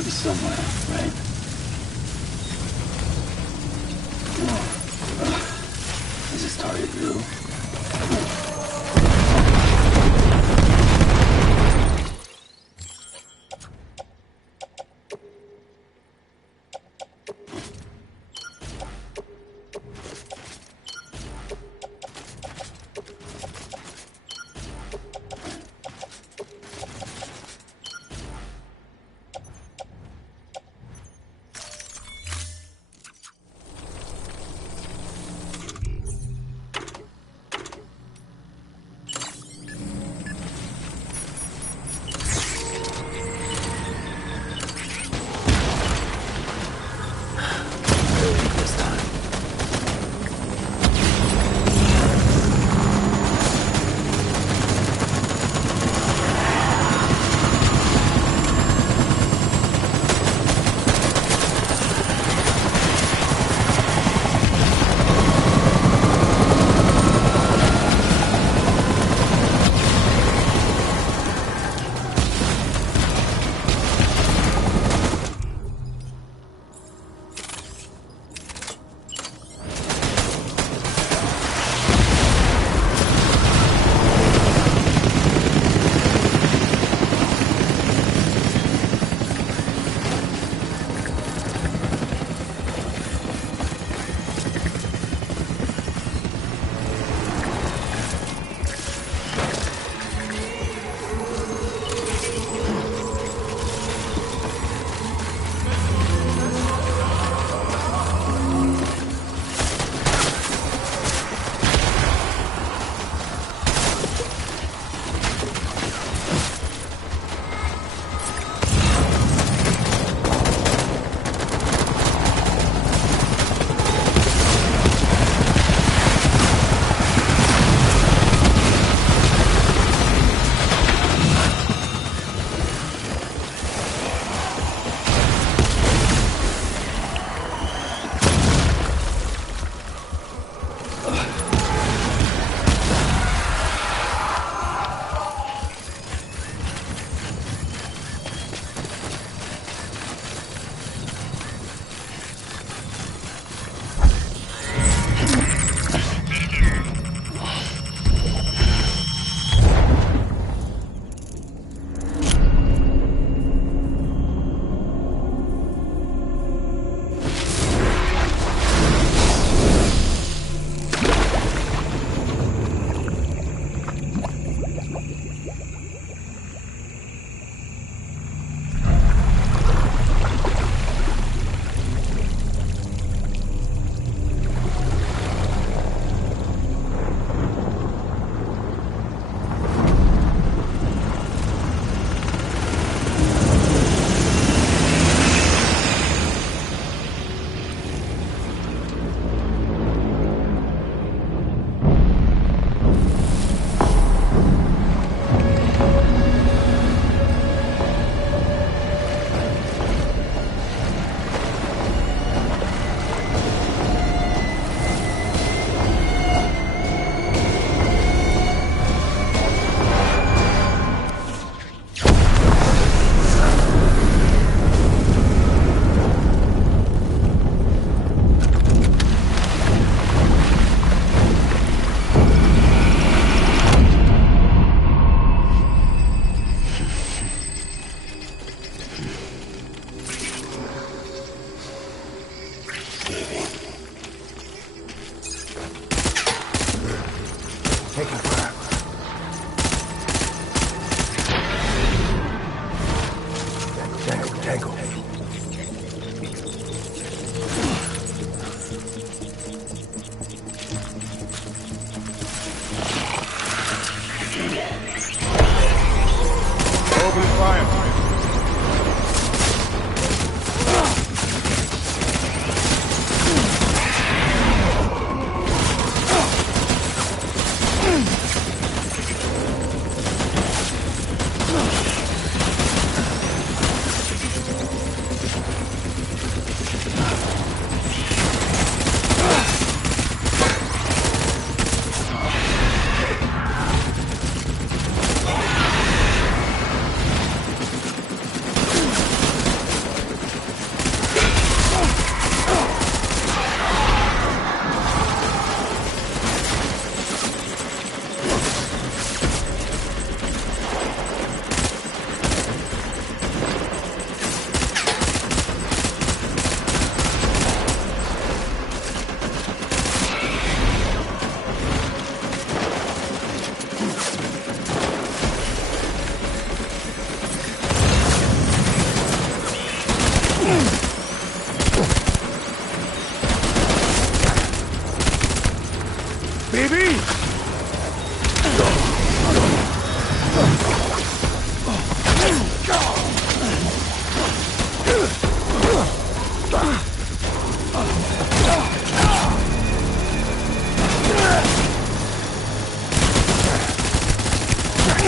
gotta be somewhere, right? Is this target blue?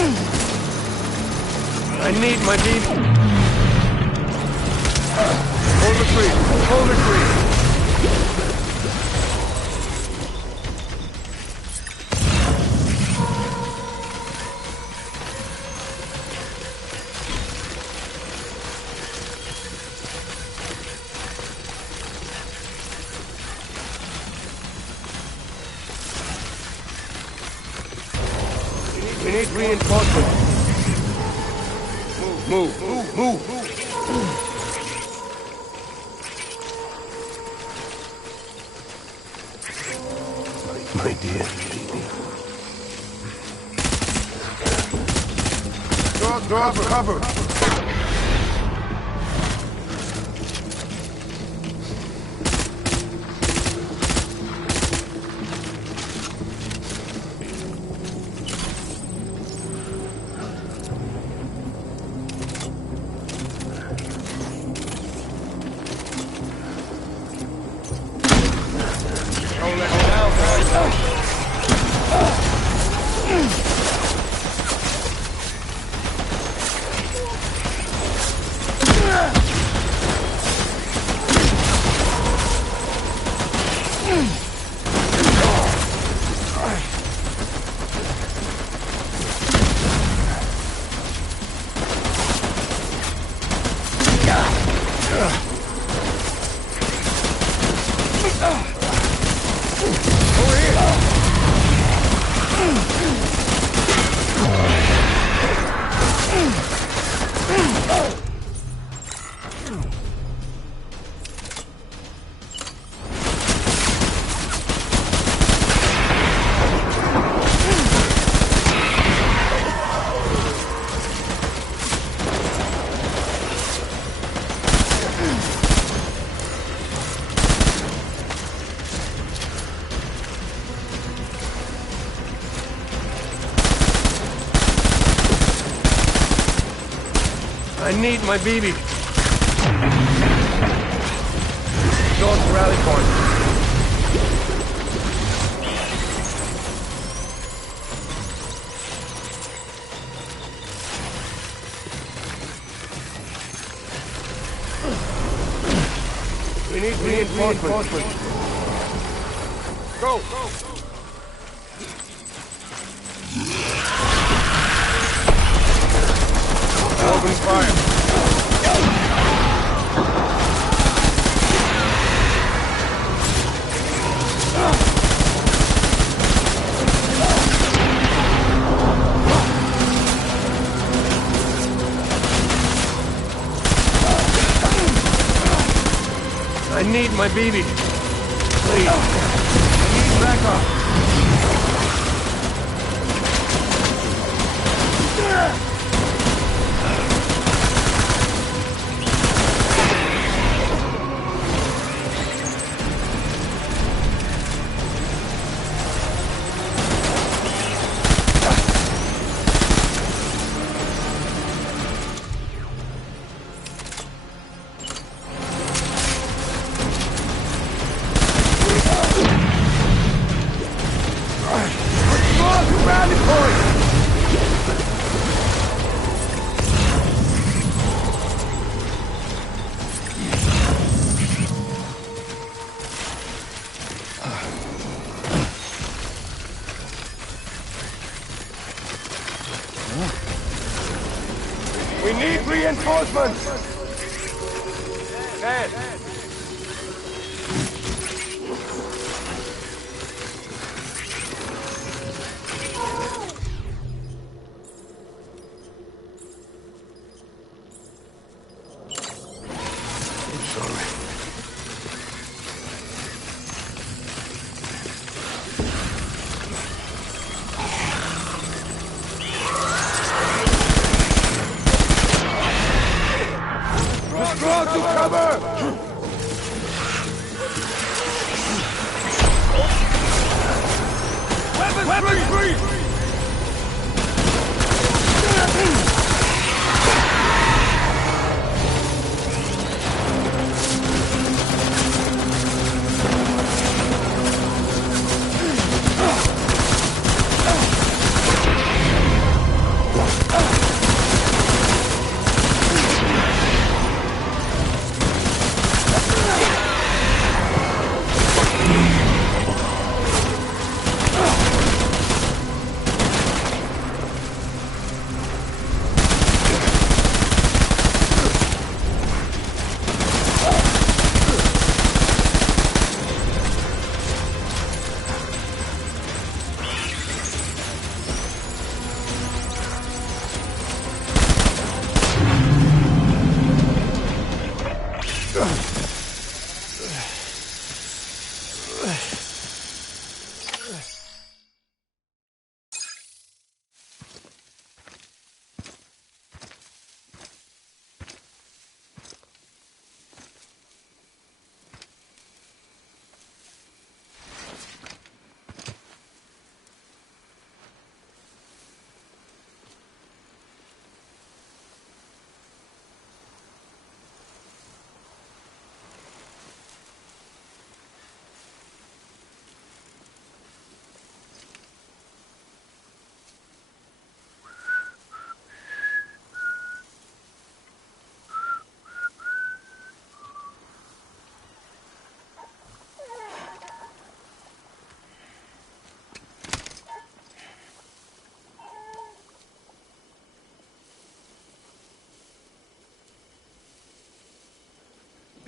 I need my baby. Hold the tree. Hold the tree. We need reinforcements. Move, move, move, move. My dear baby. Drop, cover. I need my baby. Go to rally point. We need reinforcements. Go. Open fire. I need my baby. Please. I need backup. We need reinforcements! Dad! I'm sorry. Draw to cover! Weapons free!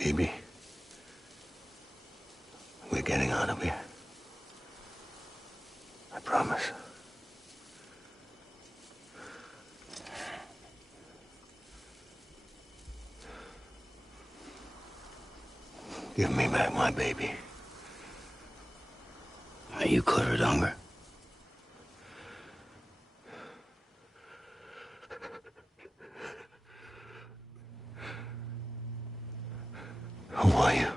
Baby, we're getting out of here. I promise. Give me back my baby. Are you cleared, Unger? Who are you?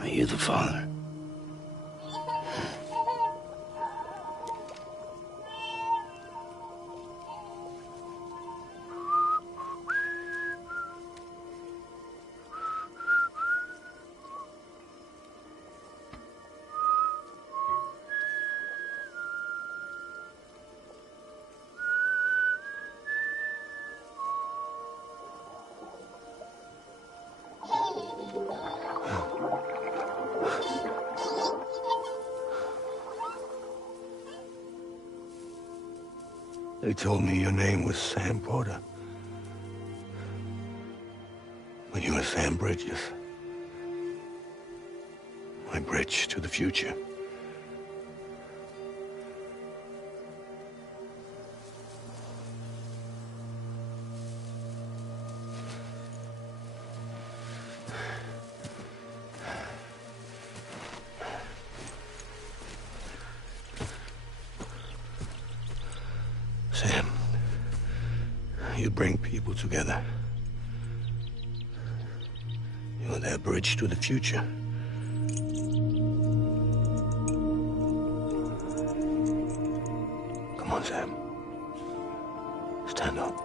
Are you the father? They told me your name was Sam Porter. But you were Sam Bridges. My bridge to the future. Sam, you bring people together. You're their bridge to the future. Come on, Sam. Stand up.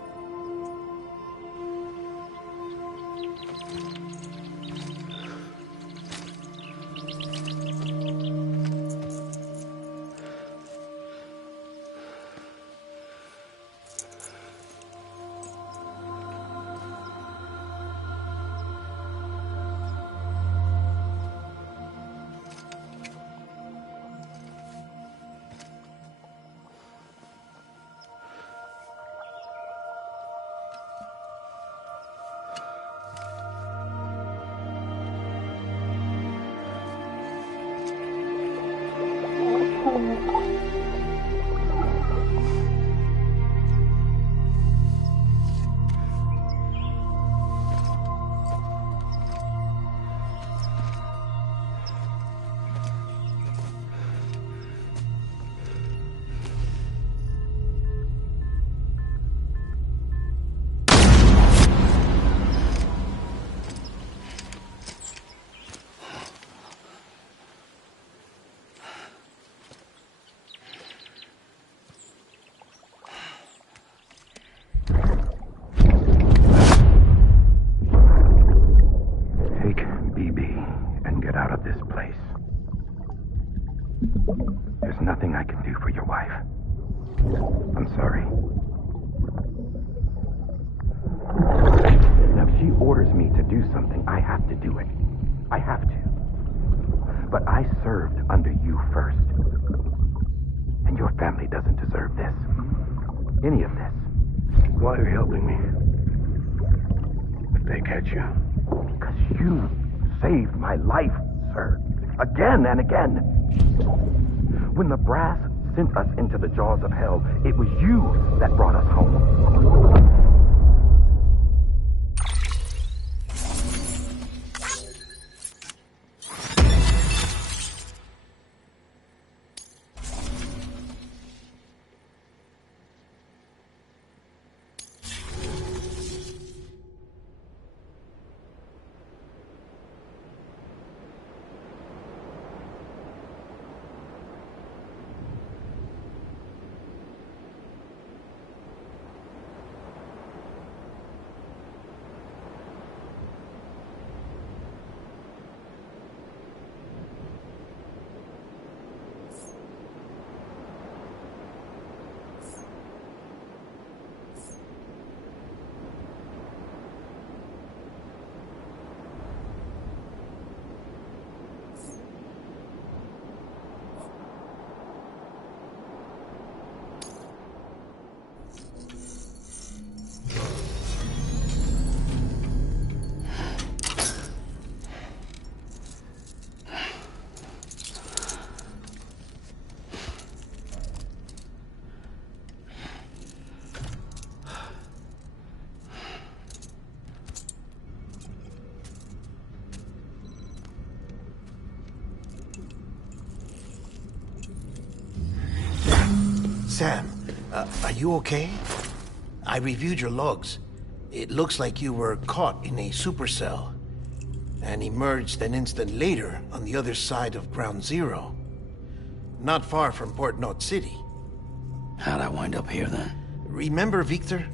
There's nothing I can do for your wife. I'm sorry. Now, if she orders me to do something, I have to do it. I have to. But I served under you first. And your family doesn't deserve this. Any of this. Why are you helping me? If they catch you. Because you saved my life, sir. Again and again. When the brass sent us into the jaws of hell, it was you that brought us home. Sam, are you okay? I reviewed your logs. It looks like you were caught in a supercell and emerged an instant later on the other side of Ground Zero. Not far from Port Knot City. How'd I wind up here then? Remember Victor?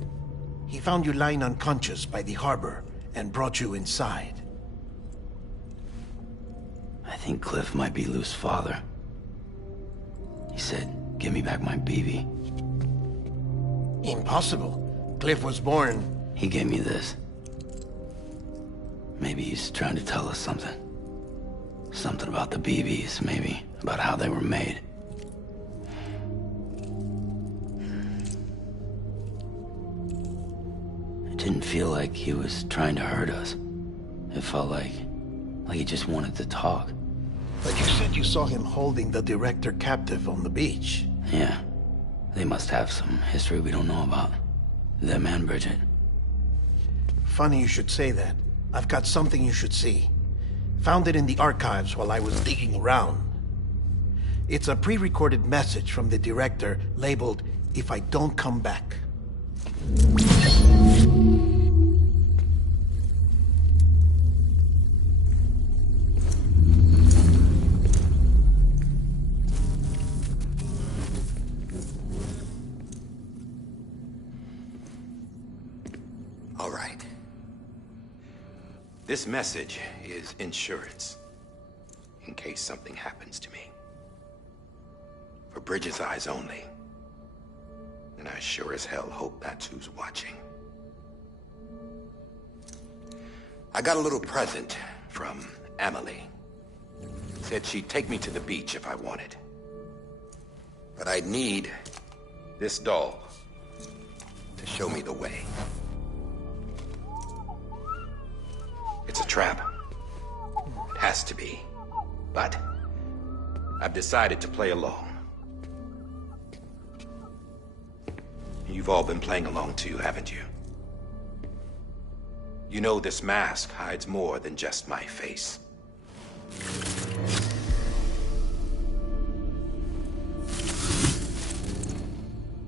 He found you lying unconscious by the harbor and brought you inside. I think Cliff might be Lou's father. He said, give me back my BB. Impossible. Cliff was born... He gave me this. Maybe he's trying to tell us something. Something about the BBs, maybe. About how they were made. It didn't feel like he was trying to hurt us. It felt like he just wanted to talk. But you said you saw him holding the director captive on the beach. Yeah. They must have some history we don't know about. Them and Bridget. Funny you should say that. I've got something you should see. Found it in the archives while I was digging around. It's a pre-recorded message from the director labeled, "If I don't come back." All right. This message is insurance, in case something happens to me. For Bridget's eyes only. And I sure as hell hope that's who's watching. I got a little present from Emily. Said she'd take me to the beach if I wanted. But I'd need this doll to show me the way. It's a trap. It has to be. But I've decided to play along. You've all been playing along too, haven't you? You know this mask hides more than just my face.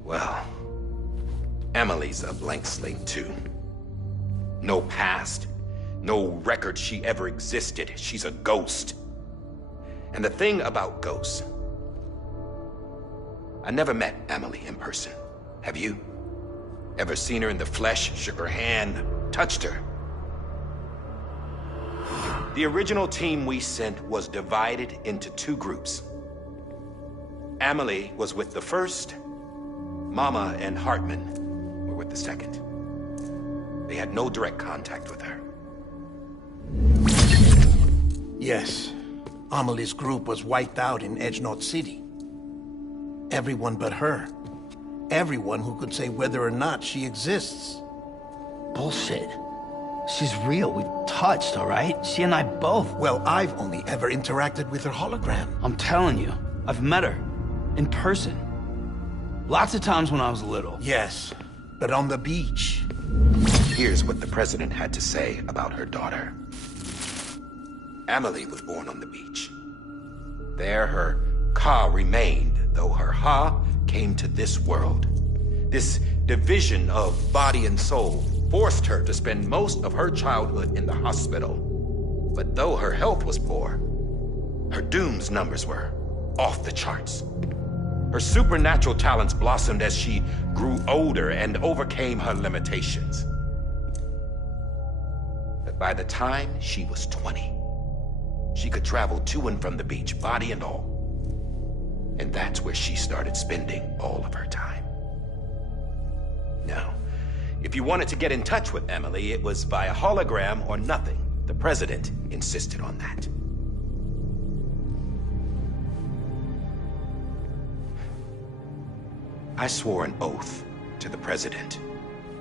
Well, Emily's a blank slate too. No past. No record she ever existed. She's a ghost. And the thing about ghosts... I never met Emily in person. Have you? Ever seen her in the flesh, shook her hand, touched her? The original team we sent was divided into two groups. Emily was with the first. Mama and Hartman were with the second. They had no direct contact with her. Yes. Amelie's group was wiped out in Edge Knot City. Everyone but her. Everyone who could say whether or not she exists. Bullshit. She's real. We've touched, all right? She and I both. Well, I've only ever interacted with her hologram. I'm telling you, I've met her. In person. Lots of times when I was little. Yes, but on the beach. Here's what the president had to say about her daughter. Emily was born on the beach. There her Ka remained, though her Ha came to this world. This division of body and soul forced her to spend most of her childhood in the hospital. But though her health was poor, her Doom's numbers were off the charts. Her supernatural talents blossomed as she grew older and overcame her limitations. But by the time she was 20, she could travel to and from the beach, body and all. And that's where she started spending all of her time. Now, if you wanted to get in touch with Emily, it was via hologram or nothing. The president insisted on that. I swore an oath to the president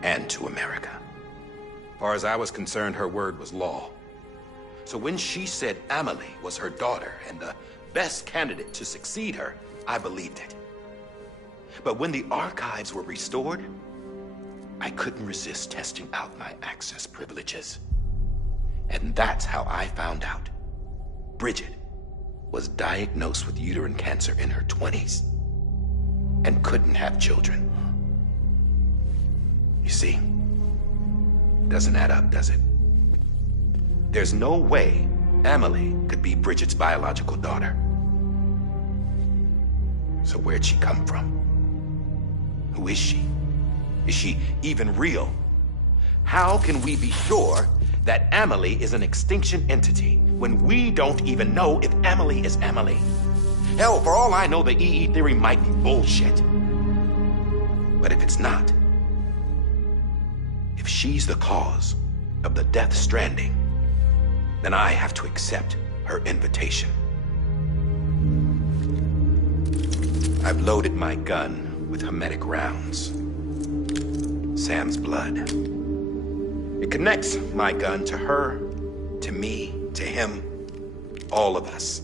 and to America. As far as I was concerned, her word was law. So when she said Emily was her daughter and the best candidate to succeed her, I believed it. But when the archives were restored, I couldn't resist testing out my access privileges. And that's how I found out Bridget was diagnosed with uterine cancer in her 20s. and couldn't have children. You see, doesn't add up, does it? There's no way Amelie could be Bridget's biological daughter. So where'd she come from? Who is she? Is she even real? How can we be sure that Amelie is an extinction entity when we don't even know if Amelie is Amelie? Hell, for all I know, the EE theory might be bullshit. But if it's not, if she's the cause of the Death Stranding, then I have to accept her invitation. I've loaded my gun with hermetic rounds. Sam's blood. It connects my gun to her, to me, to him, all of us.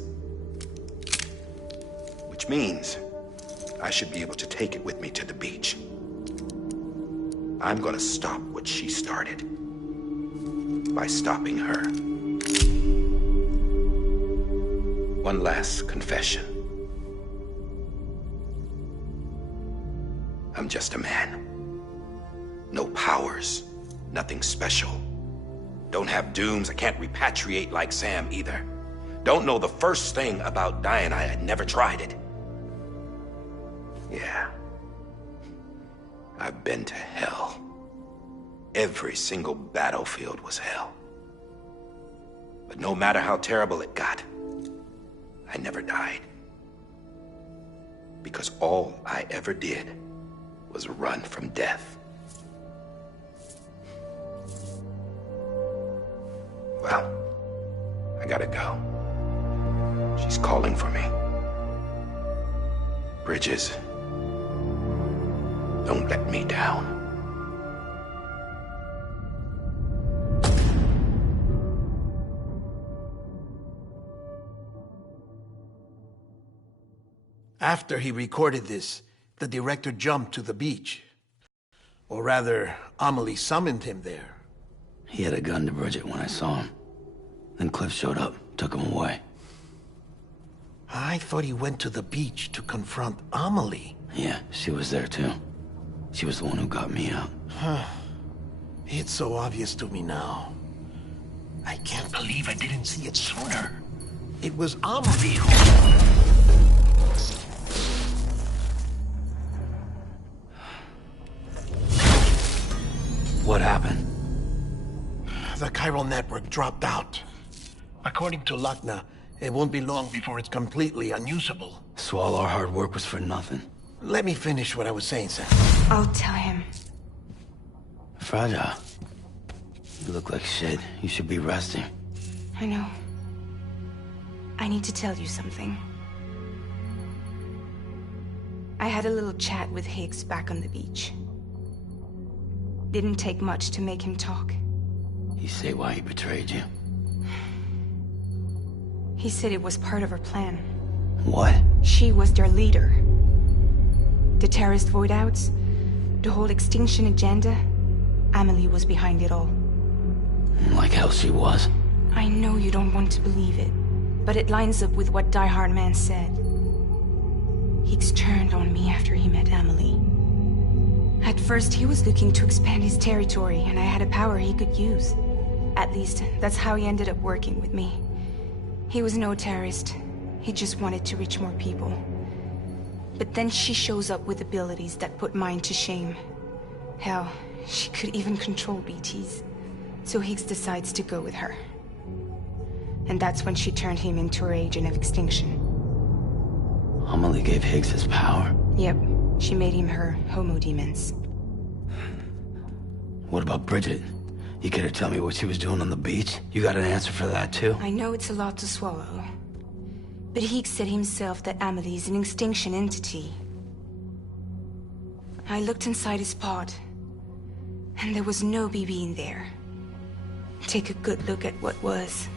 Which means I should be able to take it with me to the beach. I'm gonna stop what she started by stopping her. One last confession. I'm just a man. No powers, nothing special. Don't have dooms, I can't repatriate like Sam either. Don't know the first thing about dying, I had never tried it. Yeah. I've been to hell. Every single battlefield was hell. But no matter how terrible it got, I never died. Because all I ever did was run from death. Well, I gotta go. She's calling for me. Bridges, don't let me down. After he recorded this, the director jumped to the beach. Or rather, Amelie summoned him there. He had a gun to Bridget when I saw him. Then Cliff showed up, took him away. I thought he went to the beach to confront Amelie. Yeah, she was there too. She was the one who got me out. It's so obvious to me now. I can't believe I didn't see it sooner. It was Amelie who... What happened? The chiral network dropped out. According to Lakhna, it won't be long before it's completely unusable. So all our hard work was for nothing. Let me finish what I was saying, Sam. I'll tell him. Fragile. You look like shit. You should be resting. I know. I need to tell you something. I had a little chat with Higgs back on the beach. Didn't take much to make him talk. You say why he betrayed you? He said it was part of her plan. What? She was their leader. The terrorist void-outs, the whole extinction agenda, Amelie was behind it all. Like hell she was. I know you don't want to believe it, but it lines up with what Die Hard Man said. Higgs turned on me after he met Amelie. At first, he was looking to expand his territory, and I had a power he could use. At least, that's how he ended up working with me. He was no terrorist. He just wanted to reach more people. But then she shows up with abilities that put mine to shame. Hell, she could even control BTs. So Higgs decides to go with her. And that's when she turned him into her agent of extinction. Amelie gave Higgs his power. Yep. She made him her homo demons. What about Bridget? You care to tell me what she was doing on the beach? You got an answer for that too? I know it's a lot to swallow. But Higgs said himself that Amelie is an extinction entity. I looked inside his pod, and there was no BB in there. Take a good look at what was.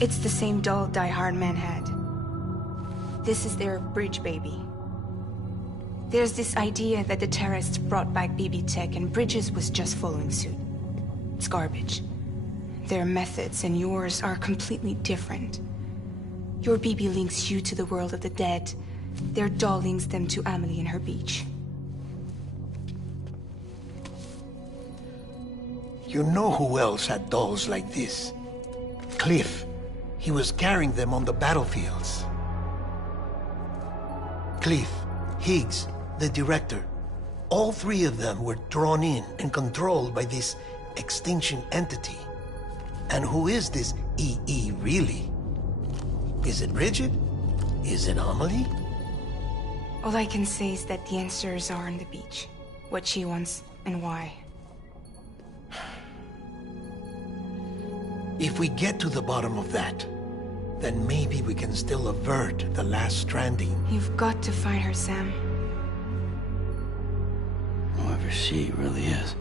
It's the same doll Die Hard Man had. This is their bridge baby. There's this idea that the terrorists brought back BB tech and Bridges was just following suit. It's garbage. Their methods and yours are completely different. Your BB links you to the world of the dead, Their doll links them to Amelie and her beach. You know who else had dolls like this? Cliff. He was carrying them on the battlefields. Cliff, Higgs, the director. All three of them were drawn in and controlled by this extinction entity. And who is this EE really? Is it Bridget? Is it Amelie? All I can say is that the answers are on the beach. What she wants and why. If we get to the bottom of that, then maybe we can still avert the last stranding. You've got to find her, Sam. Whoever she really is.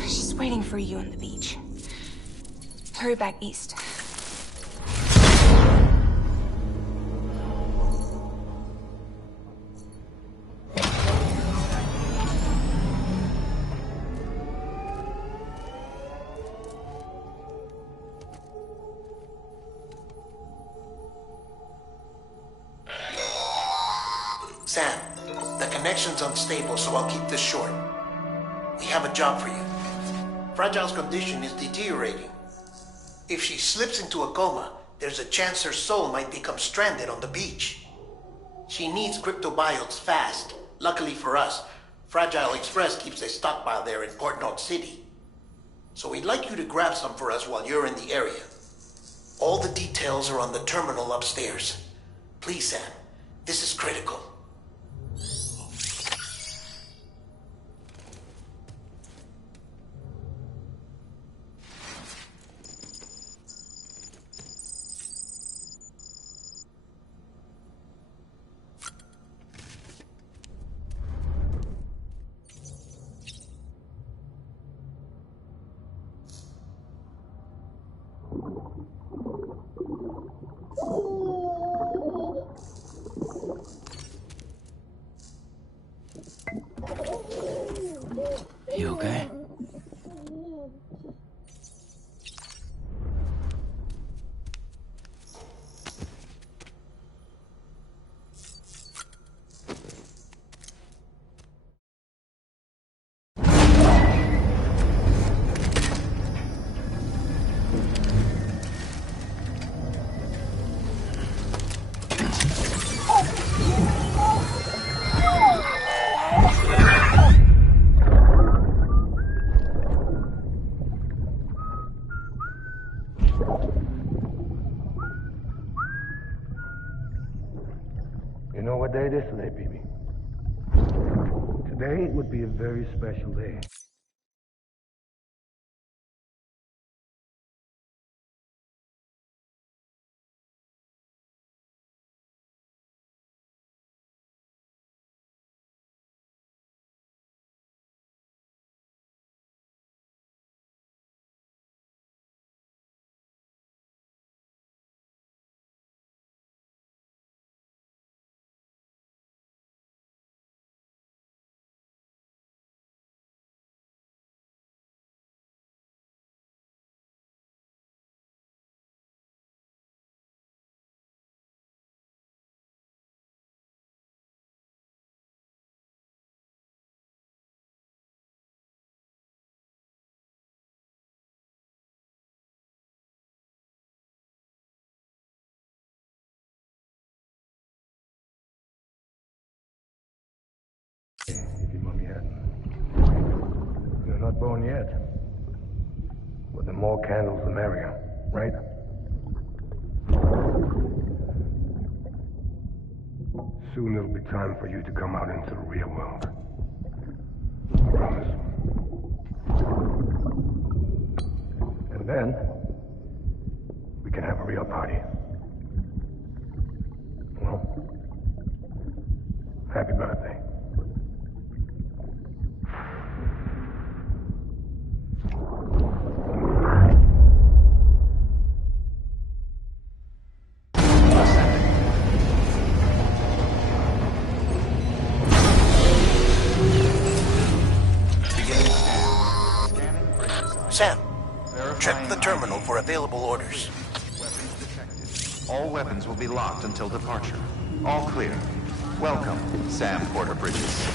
She's waiting for you on the beach. Hurry back east. Sam, the connection's unstable, so I'll keep this short. We have a job for you. Fragile's condition is deteriorating. If she slips into a coma, there's a chance her soul might become stranded on the beach. She needs cryptobiotes fast. Luckily for us, Fragile Express keeps a stockpile there in Port North City. So we'd like you to grab some for us while you're in the area. All the details are on the terminal upstairs. Please, Sam, this is critical. You okay? You know what day it is today, baby? Today would be a very special day. If your mommy hadn't. You're not born yet. But the more candles, the merrier, right? Soon it'll be time for you to come out into the real world. I promise. And then, we can have a real party. Well, happy birthday. Sam, check the terminal for available orders. All weapons will be locked until departure. All clear. Welcome, Sam Porter Bridges.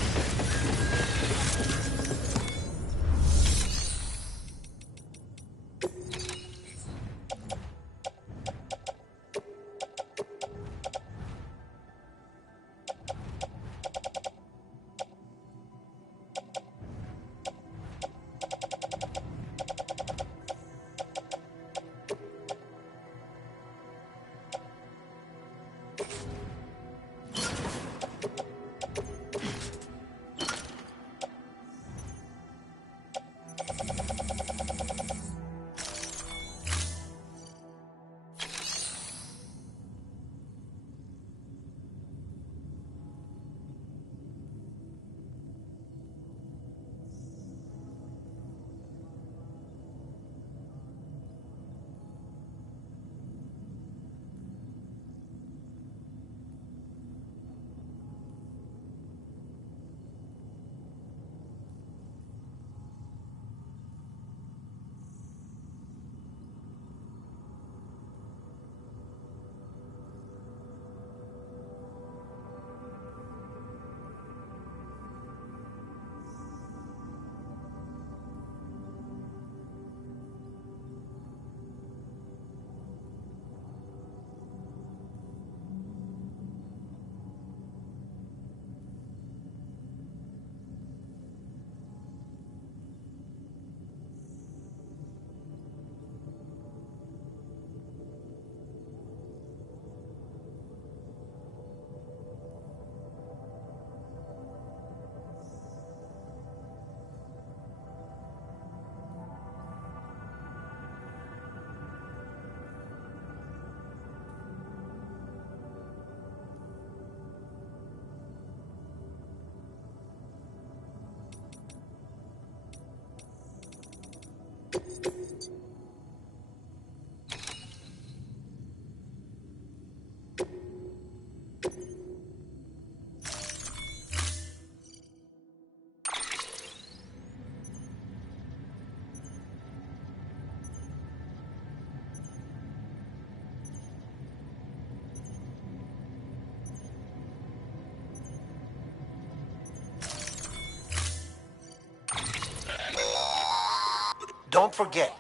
Don't forget,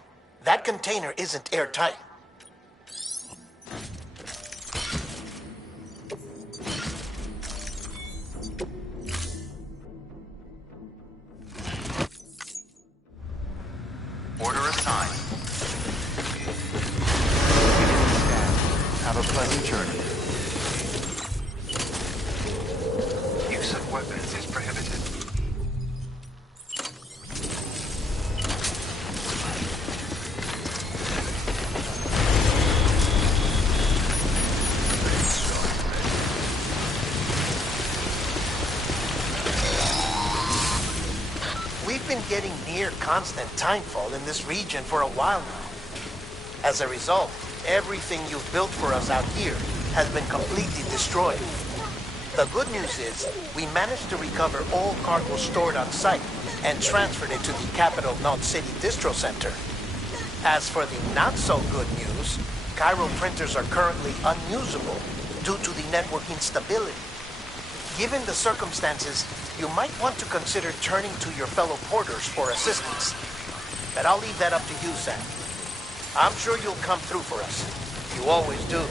that container isn't airtight. Order assigned. Have a pleasant journey. Use of weapons is prohibited. We've been getting near constant timefall in this region for a while now. As a result, everything you've built for us out here has been completely destroyed. The good news is, we managed to recover all cargo stored on site and transferred it to the Capital Knot City Distro Center. As for the not-so-good news, Cairo printers are currently unusable due to the network instability. Given the circumstances, you might want to consider turning to your fellow porters for assistance. But I'll leave that up to you, Sam. I'm sure you'll come through for us. You always do.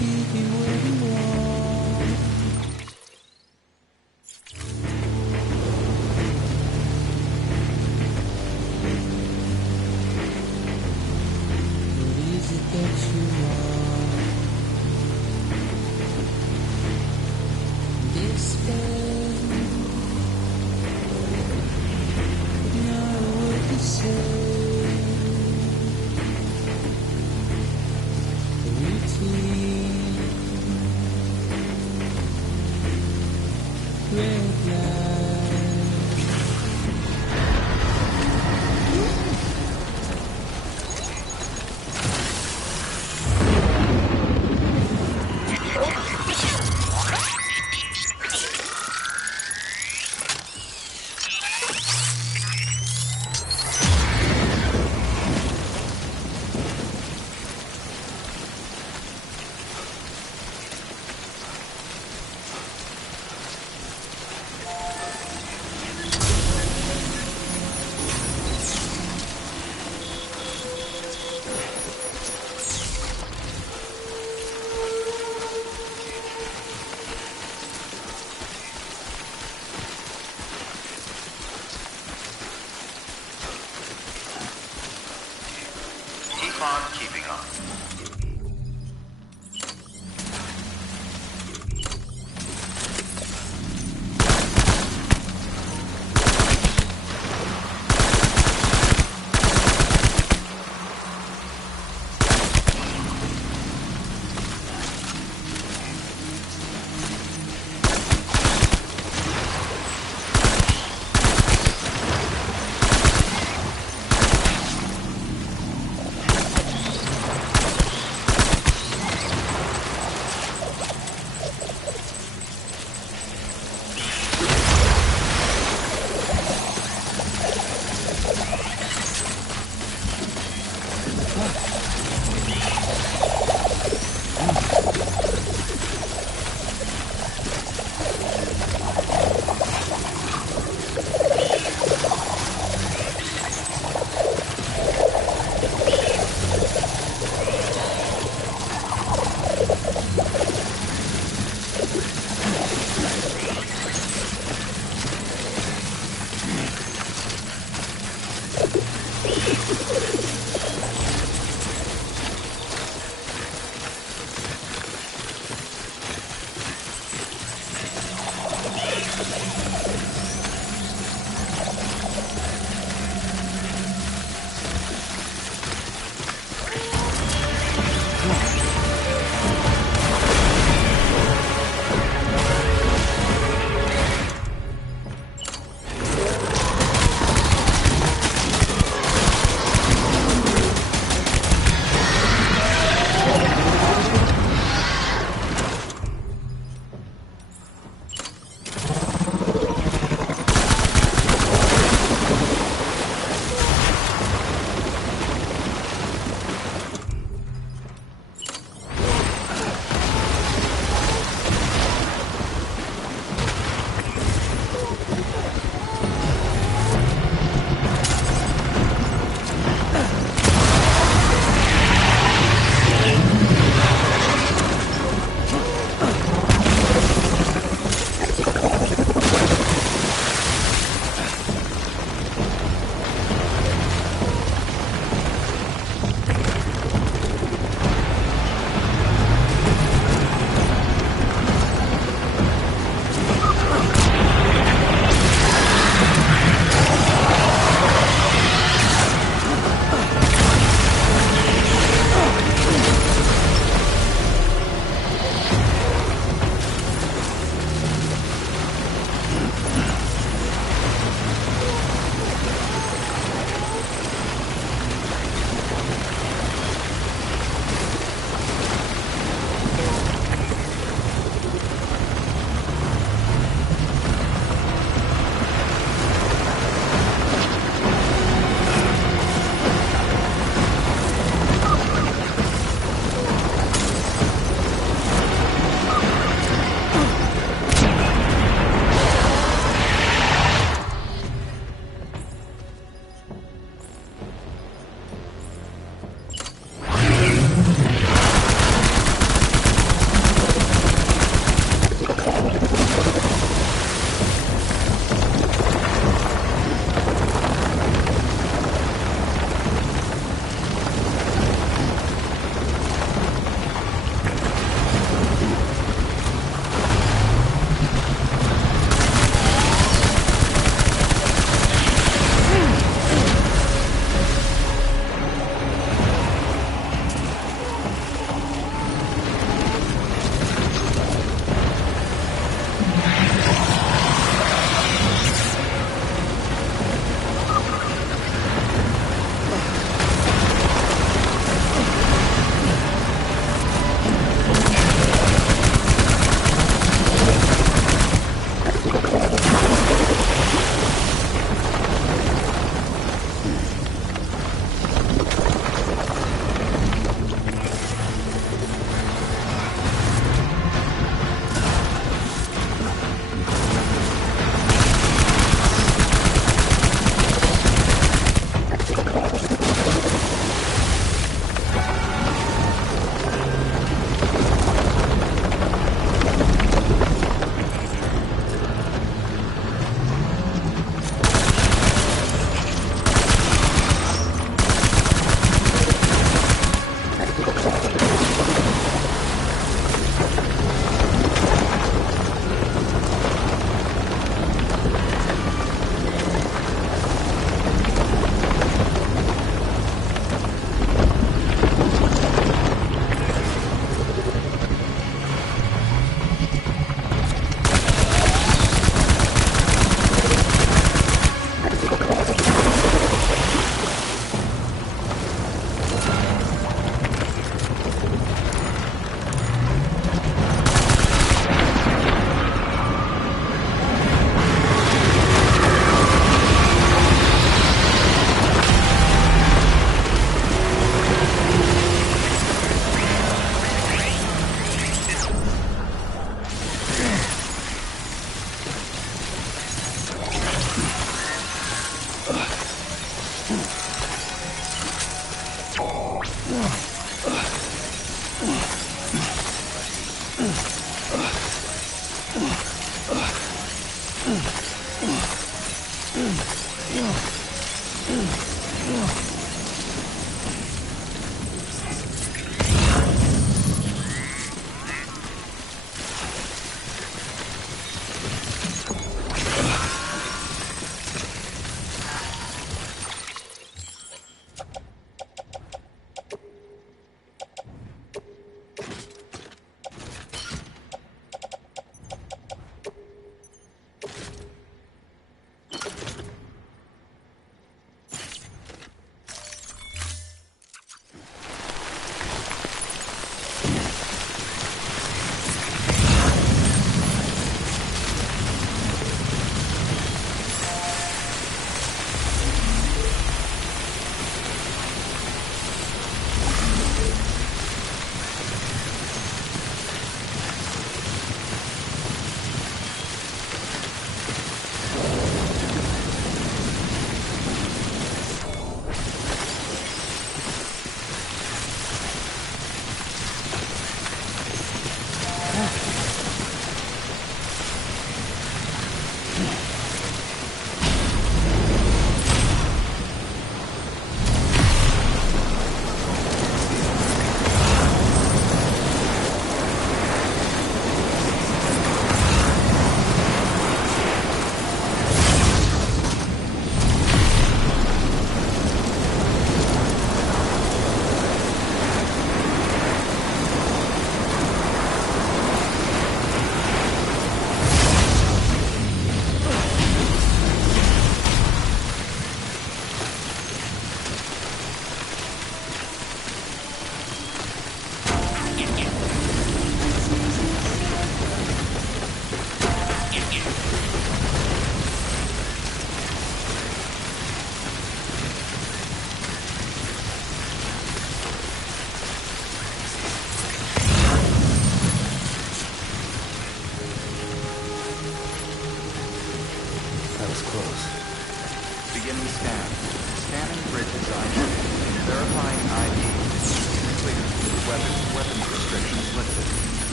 Keep you where you are.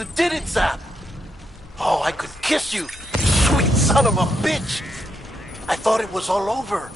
You did it, Zap! Oh, I could kiss you, you sweet son of a bitch! I thought it was all over.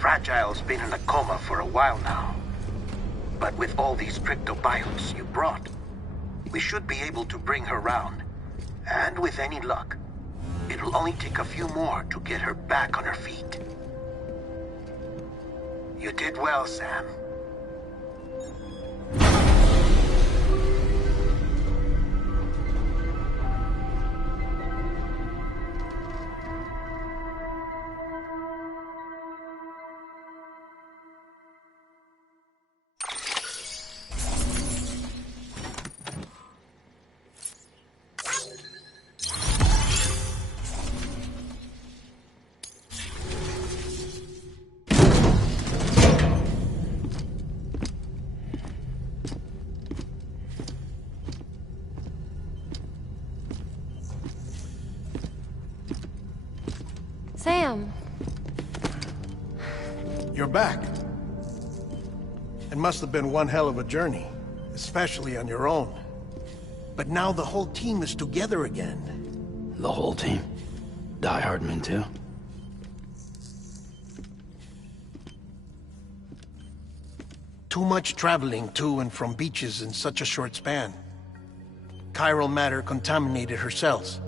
Fragile's been in a coma for a while now. But with all these cryptobiotes you brought, we should be able to bring her round And with any luck, it'll only take a few more to get her back on her feet. You did well, Sam. Sam! You're back. It must have been one hell of a journey, especially on your own. But now the whole team is together again. The whole team? Die Hardman too? Too much traveling to and from beaches in such a short span. Chiral matter contaminated her cells,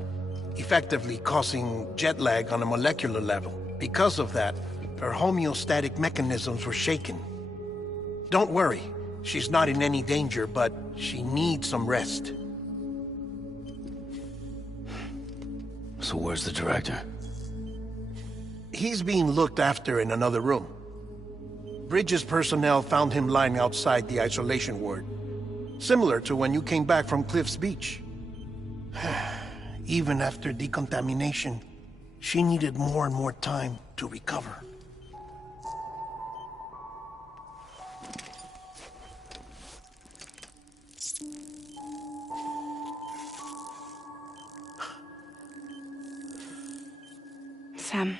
effectively causing jet lag on a molecular level. Because of that, her homeostatic mechanisms were shaken. Don't worry, she's not in any danger, but she needs some rest. So where's the director? He's being looked after in another room. Bridges personnel found him lying outside the isolation ward. Similar to when you came back from Cliff's Beach. Even after decontamination, she needed more and more time to recover. Sam,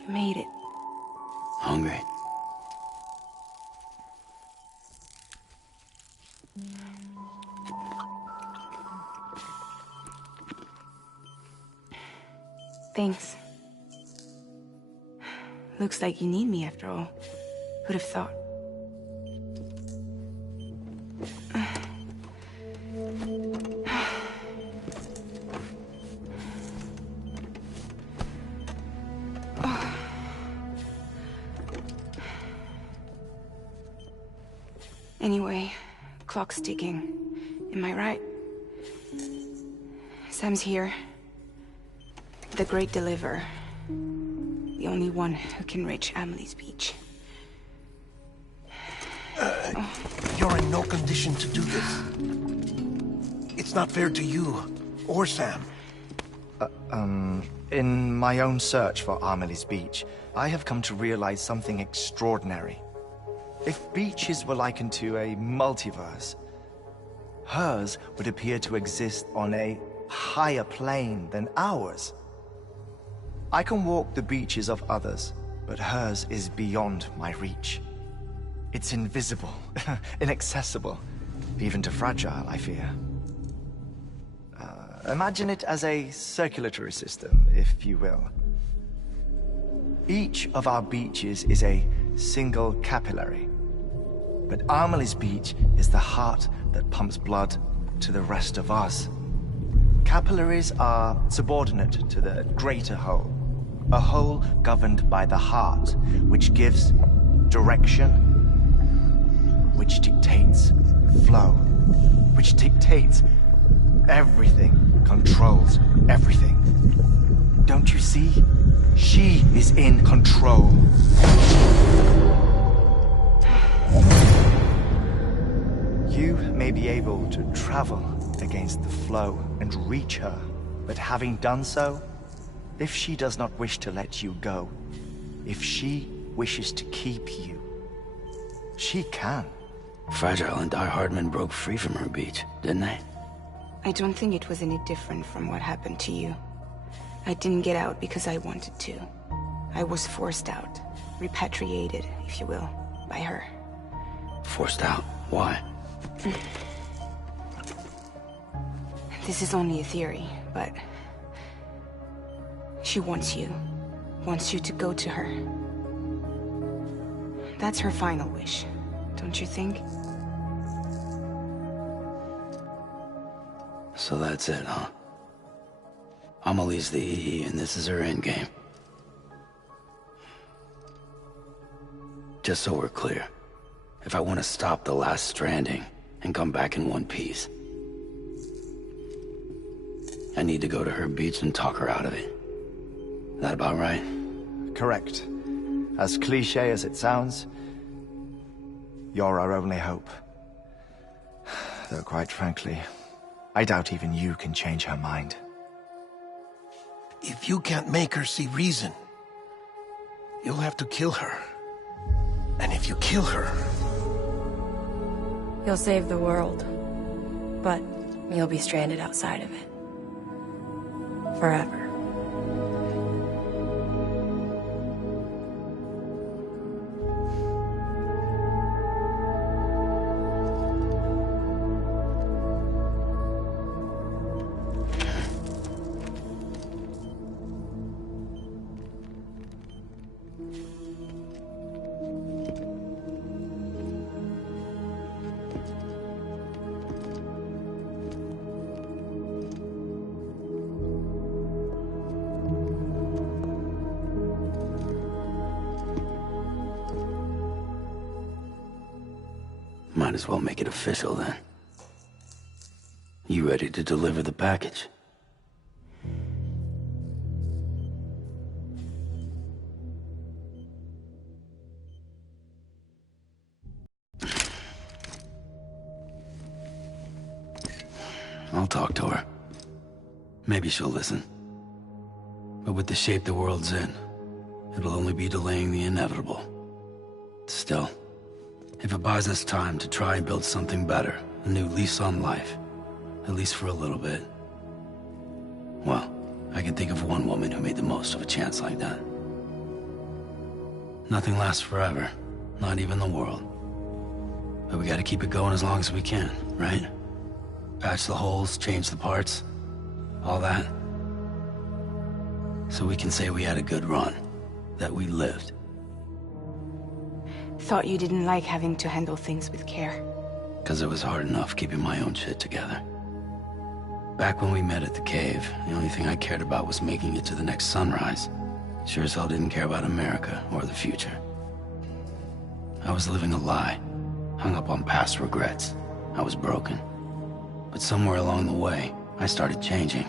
you made it. Hungry? Thanks. Looks like you need me after all. Who'd have thought? Anyway, clock's ticking. Am I right? Sam's here. The Great Deliverer. The only one who can reach Amelie's Beach. You're in no condition to do this. It's not fair to you, or Sam. In my own search for Amelie's Beach, I have come to realize something extraordinary. If beaches were likened to a multiverse, hers would appear to exist on a higher plane than ours. I can walk the beaches of others, but hers is beyond my reach. It's invisible, inaccessible, even to Fragile, I fear. Imagine it as a circulatory system, if you will. Each of our beaches is a single capillary. But Amelie's Beach is the heart that pumps blood to the rest of us. Capillaries are subordinate to the greater whole. A whole governed by the heart, which gives direction, which dictates flow, which dictates everything, controls everything. Don't you see? She is in control. You may be able to travel against the flow and reach her, but having done so, if she does not wish to let you go, if she wishes to keep you, she can. Fragile and Die Hardman broke free from her beach, didn't they? I don't think it was any different from what happened to you. I didn't get out because I wanted to. I was forced out. Repatriated, if you will, by her. Forced out? Why? This is only a theory, but... she wants you. Wants you to go to her. That's her final wish, don't you think? So that's it, huh? Amelie's the EE, and this is her endgame. Just so we're clear, if I want to stop the last stranding and come back in one piece, I need to go to her beach and talk her out of it. That about right? Correct. As cliche as it sounds, you're our only hope. Though quite frankly, I doubt even you can change her mind. If you can't make her see reason, you'll have to kill her. And if you kill her... You'll save the world, but you'll be stranded outside of it. Forever. Might as well make it official then. You ready to deliver the package? I'll talk to her. Maybe she'll listen. But with the shape the world's in, it'll only be delaying the inevitable. Still, if it buys us time to try and build something better, a new lease on life, at least for a little bit, well, I can think of one woman who made the most of a chance like that. Nothing lasts forever, not even the world. But we gotta keep it going as long as we can, right? Patch the holes, change the parts, all that. So we can say we had a good run, that we lived. Thought you didn't like having to handle things with care. 'Cause it was hard enough keeping my own shit together. Back when we met at the cave, the only thing I cared about was making it to the next sunrise. Sure as hell didn't care about America or the future. I was living a lie, hung up on past regrets. I was broken. But somewhere along the way, I started changing.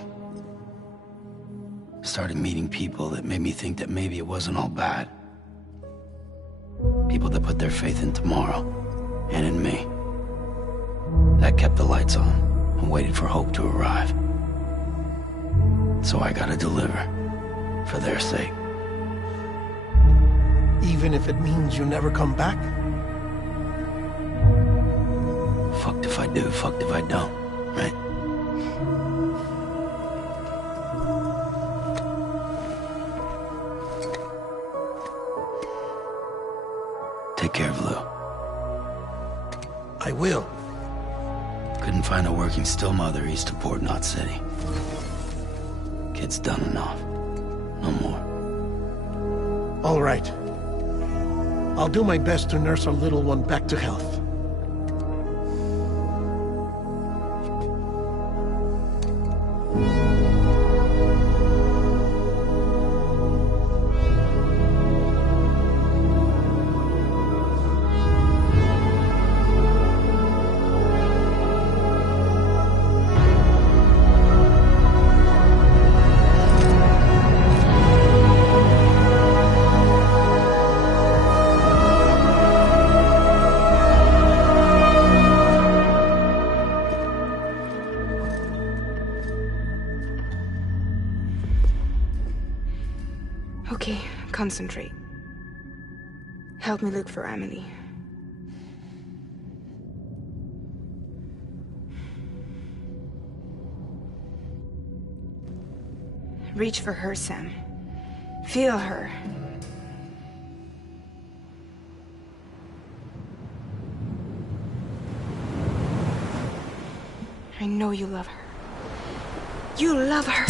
Started meeting people that made me think that maybe it wasn't all bad. People that put their faith in tomorrow, and in me. That kept the lights on, and waited for hope to arrive. So I gotta deliver, for their sake. Even if it means you never come back? Fucked if I do, fucked if I don't, right? Take care of Lou. I will. Couldn't find a working still mother east of Port Knot City. Kid's done enough. No more. All right. I'll do my best to nurse our little one back to health. Okay, concentrate. Help me look for Emily. Reach for her, Sam. Feel her. I know you love her. You love her!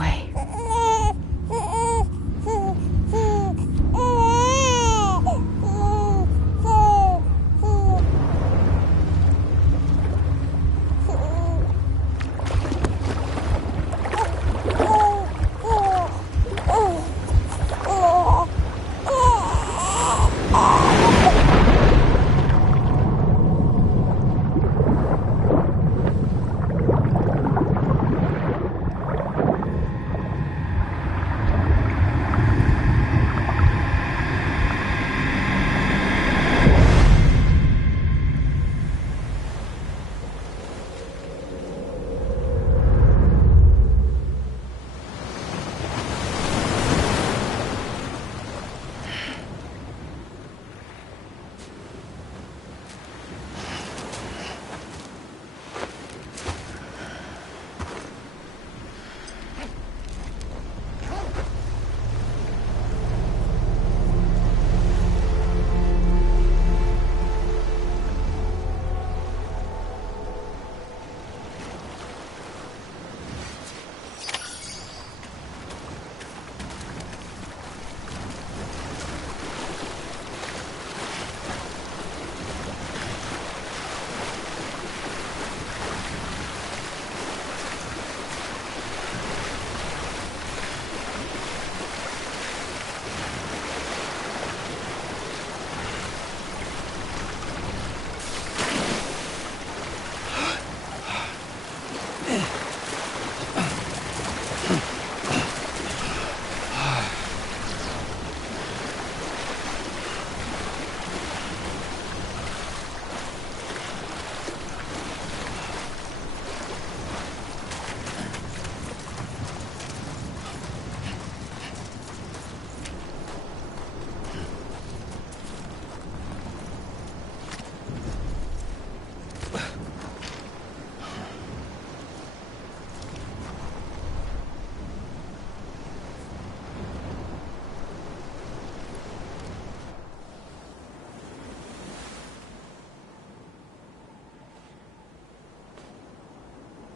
away.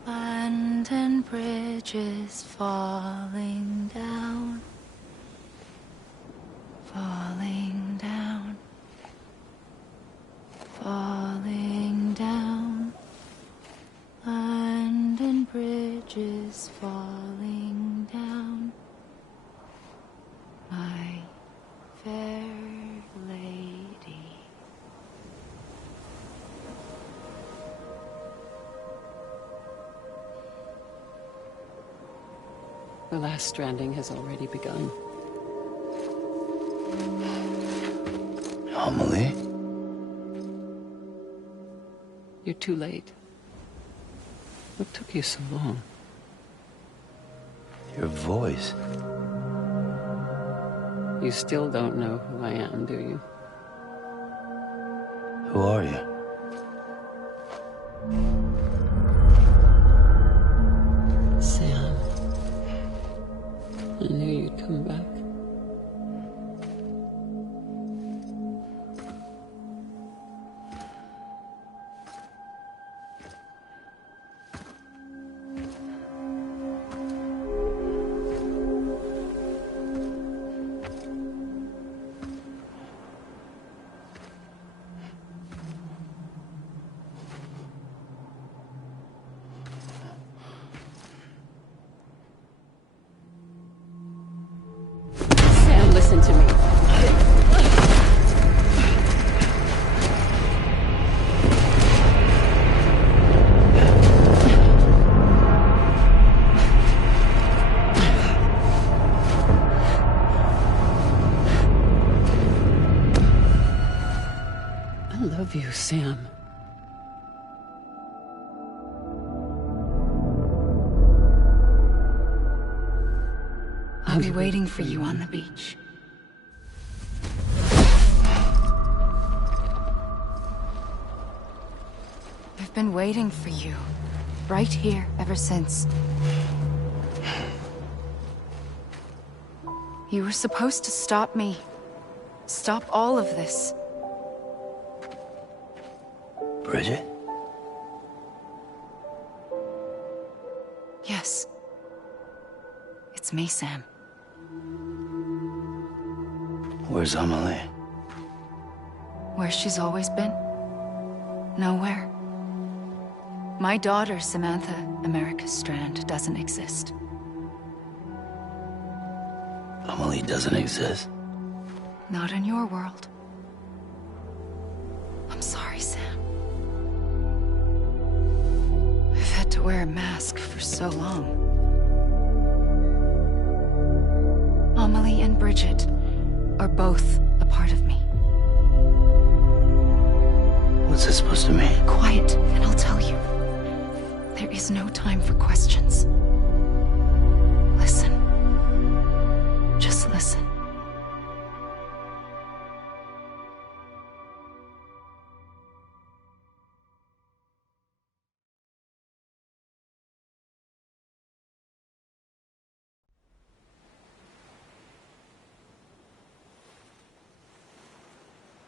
London Bridge is falling down, falling down, falling down. London Bridge is falling down, my fair lady. The last stranding has already begun. Amelie? You're too late. What took you so long? Your voice. You still don't know who I am, do you? Who are you? Sam. I knew you'd come back. Listen to me. I love you, Sam. I'll be waiting for you on the beach. I've been waiting for you, right here, ever since. You were supposed to stop me. Stop all of this. Bridget? Yes. It's me, Sam. Where's Amelie? Where she's always been. Nowhere. My daughter, Samantha America Strand, doesn't exist. Amelie doesn't exist? Not in your world. I'm sorry, Sam. I've had to wear a mask for so long. Amelie and Bridget are both a part of me. What's this supposed to mean? Quiet, and I'll tell you. There is no time for questions. Listen. Just listen.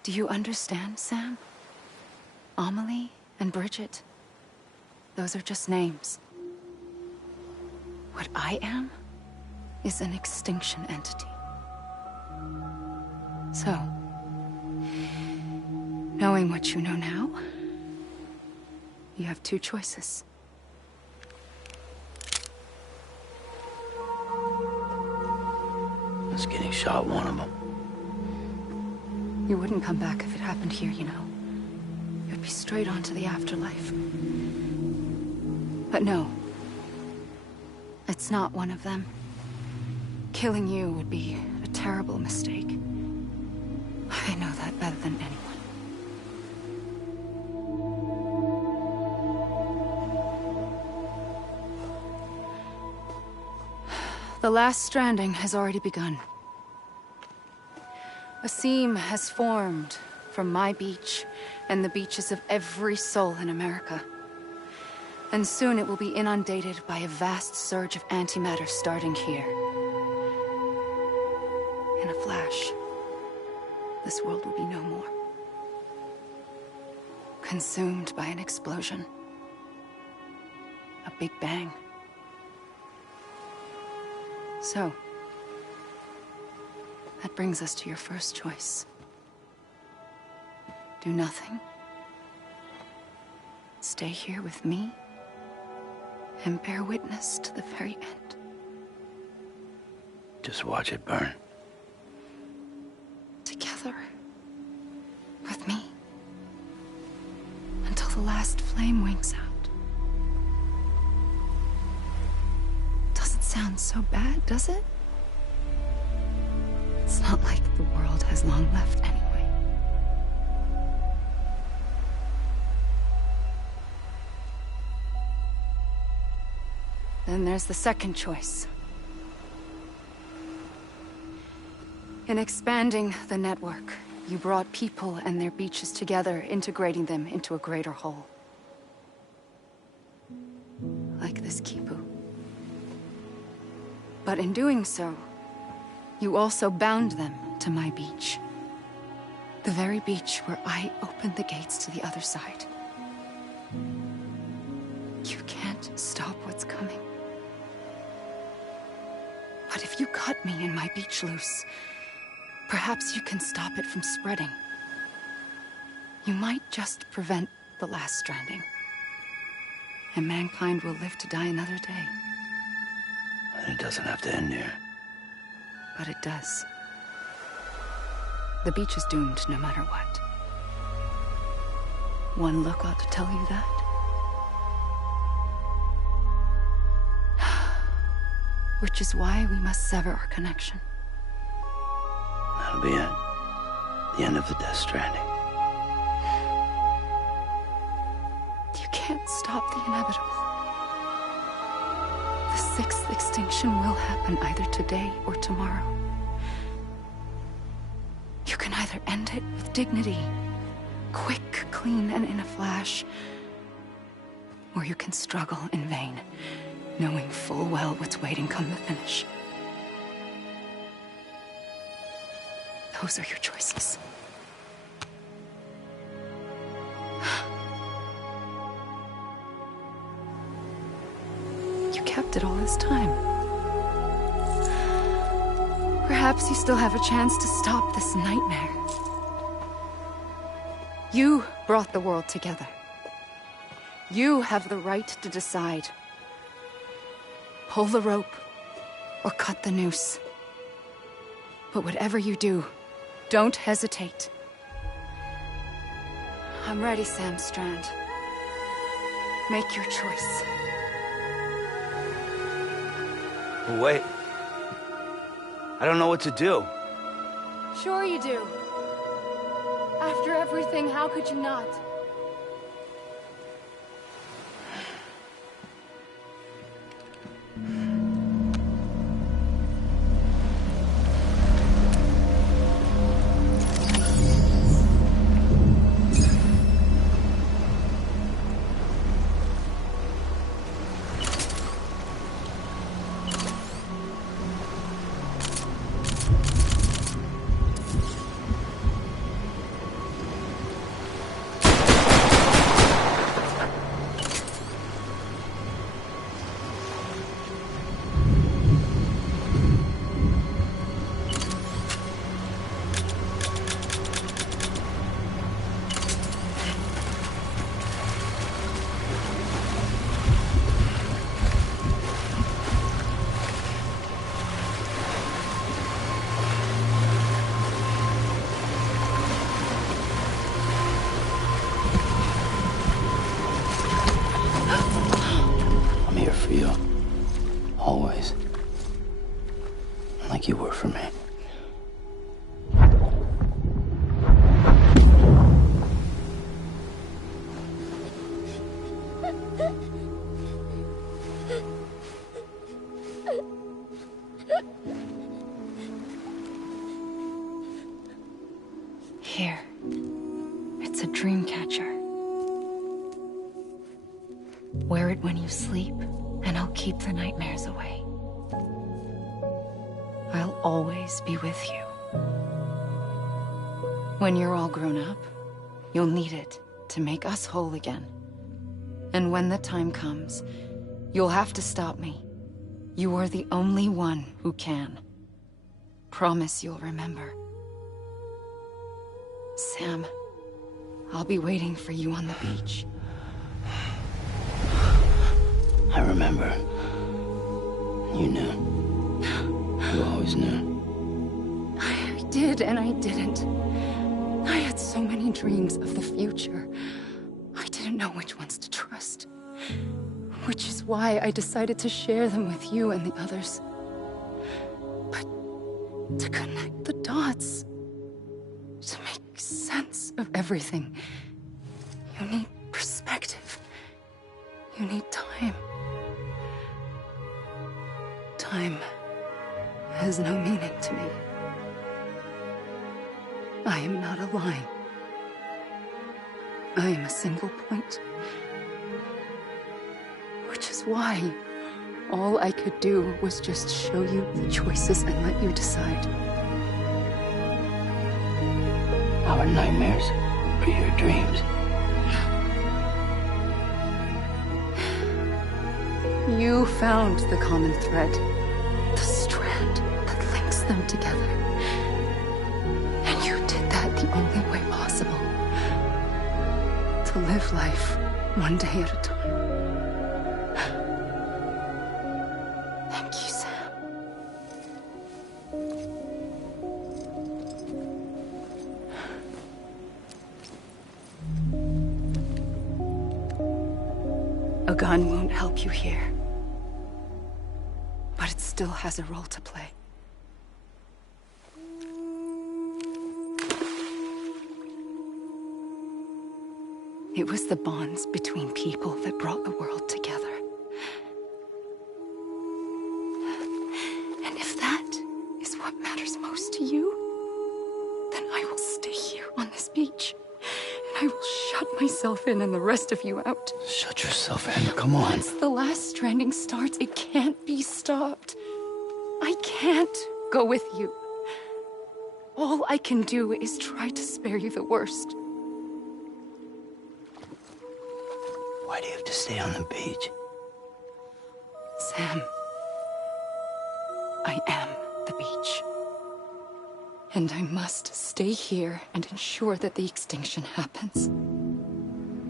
Do you understand, Sam? Amelie and Bridget, those are just names. What I am is an extinction entity. So, knowing what you know now, you have two choices. Is getting shot one of them? You wouldn't come back if it happened here, you know. You'd be straight on to the afterlife. But no. It's not one of them. Killing you would be a terrible mistake. I know that better than anyone. The last stranding has already begun. A seam has formed from my beach and the beaches of every soul in America. And soon it will be inundated by a vast surge of antimatter starting here. In a flash, this world will be no more. Consumed by an explosion. A big bang. So, that brings us to your first choice. Do nothing. Stay here with me and bear witness to the very end. Just watch it burn. Together. With me. Until the last flame winks out. Doesn't sound so bad, does it? It's not like the world has long left anyway. Then there's the second choice. In expanding the network, you brought people and their beaches together, integrating them into a greater whole. Like this Kipu. But in doing so, you also bound them to my beach. The very beach where I opened the gates to the other side. You can't stop what's coming. But if you cut me and my beach loose, perhaps you can stop it from spreading. You might just prevent the last stranding. And mankind will live to die another day. And it doesn't have to end here. But it does. The beach is doomed no matter what. One look ought to tell you that. Which is why we must sever our connection. That'll be it. The end of the Death Stranding. You can't stop the inevitable. The sixth extinction will happen either today or tomorrow. You can either end it with dignity, quick, clean, and in a flash, or you can struggle in vain, knowing full well what's waiting come the finish. Those are your choices. You kept it all this time. Perhaps you still have a chance to stop this nightmare. You brought the world together. You have the right to decide. Pull the rope, or cut the noose. But whatever you do, don't hesitate. I'm ready, Sam Strand. Make your choice. Wait. I don't know what to do. Sure you do. After everything, how could you not? For you. Always. Like you were for me. Here. It's a dream catcher. Wear it when you sleep, and I'll keep the nightmares away. I'll always be with you. When you're all grown up, you'll need it to make us whole again. And when the time comes, you'll have to stop me. You are the only one who can. Promise you'll remember. Sam, I'll be waiting for you on the beach. I remember. You knew. You always knew. I did and I didn't. I had so many dreams of the future. I didn't know which ones to trust. Which is why I decided to share them with you and the others. But to connect the dots, to make sense of everything, you need perspective. You need time. Time has no meaning to me. I am not a line. I am a single point. Which is why all I could do was just show you the choices and let you decide. Our nightmares are your dreams. You found the common thread, the strand that links them together. And you did that the only way possible. To live life one day at a time. Thank you, Sam. A gun won't help you here. But it still has a role to play. It was the bonds between people that brought the world together. And if that is what matters most to you, then I will stay here on this beach. And I will shut myself in and the rest of you out. Shut yourself in, come on. Once the last stranding starts, it can't be stopped. I can't go with you. All I can do is try to spare you the worst. Why do you have to stay on the beach? Sam, I am the beach. And I must stay here and ensure that the extinction happens.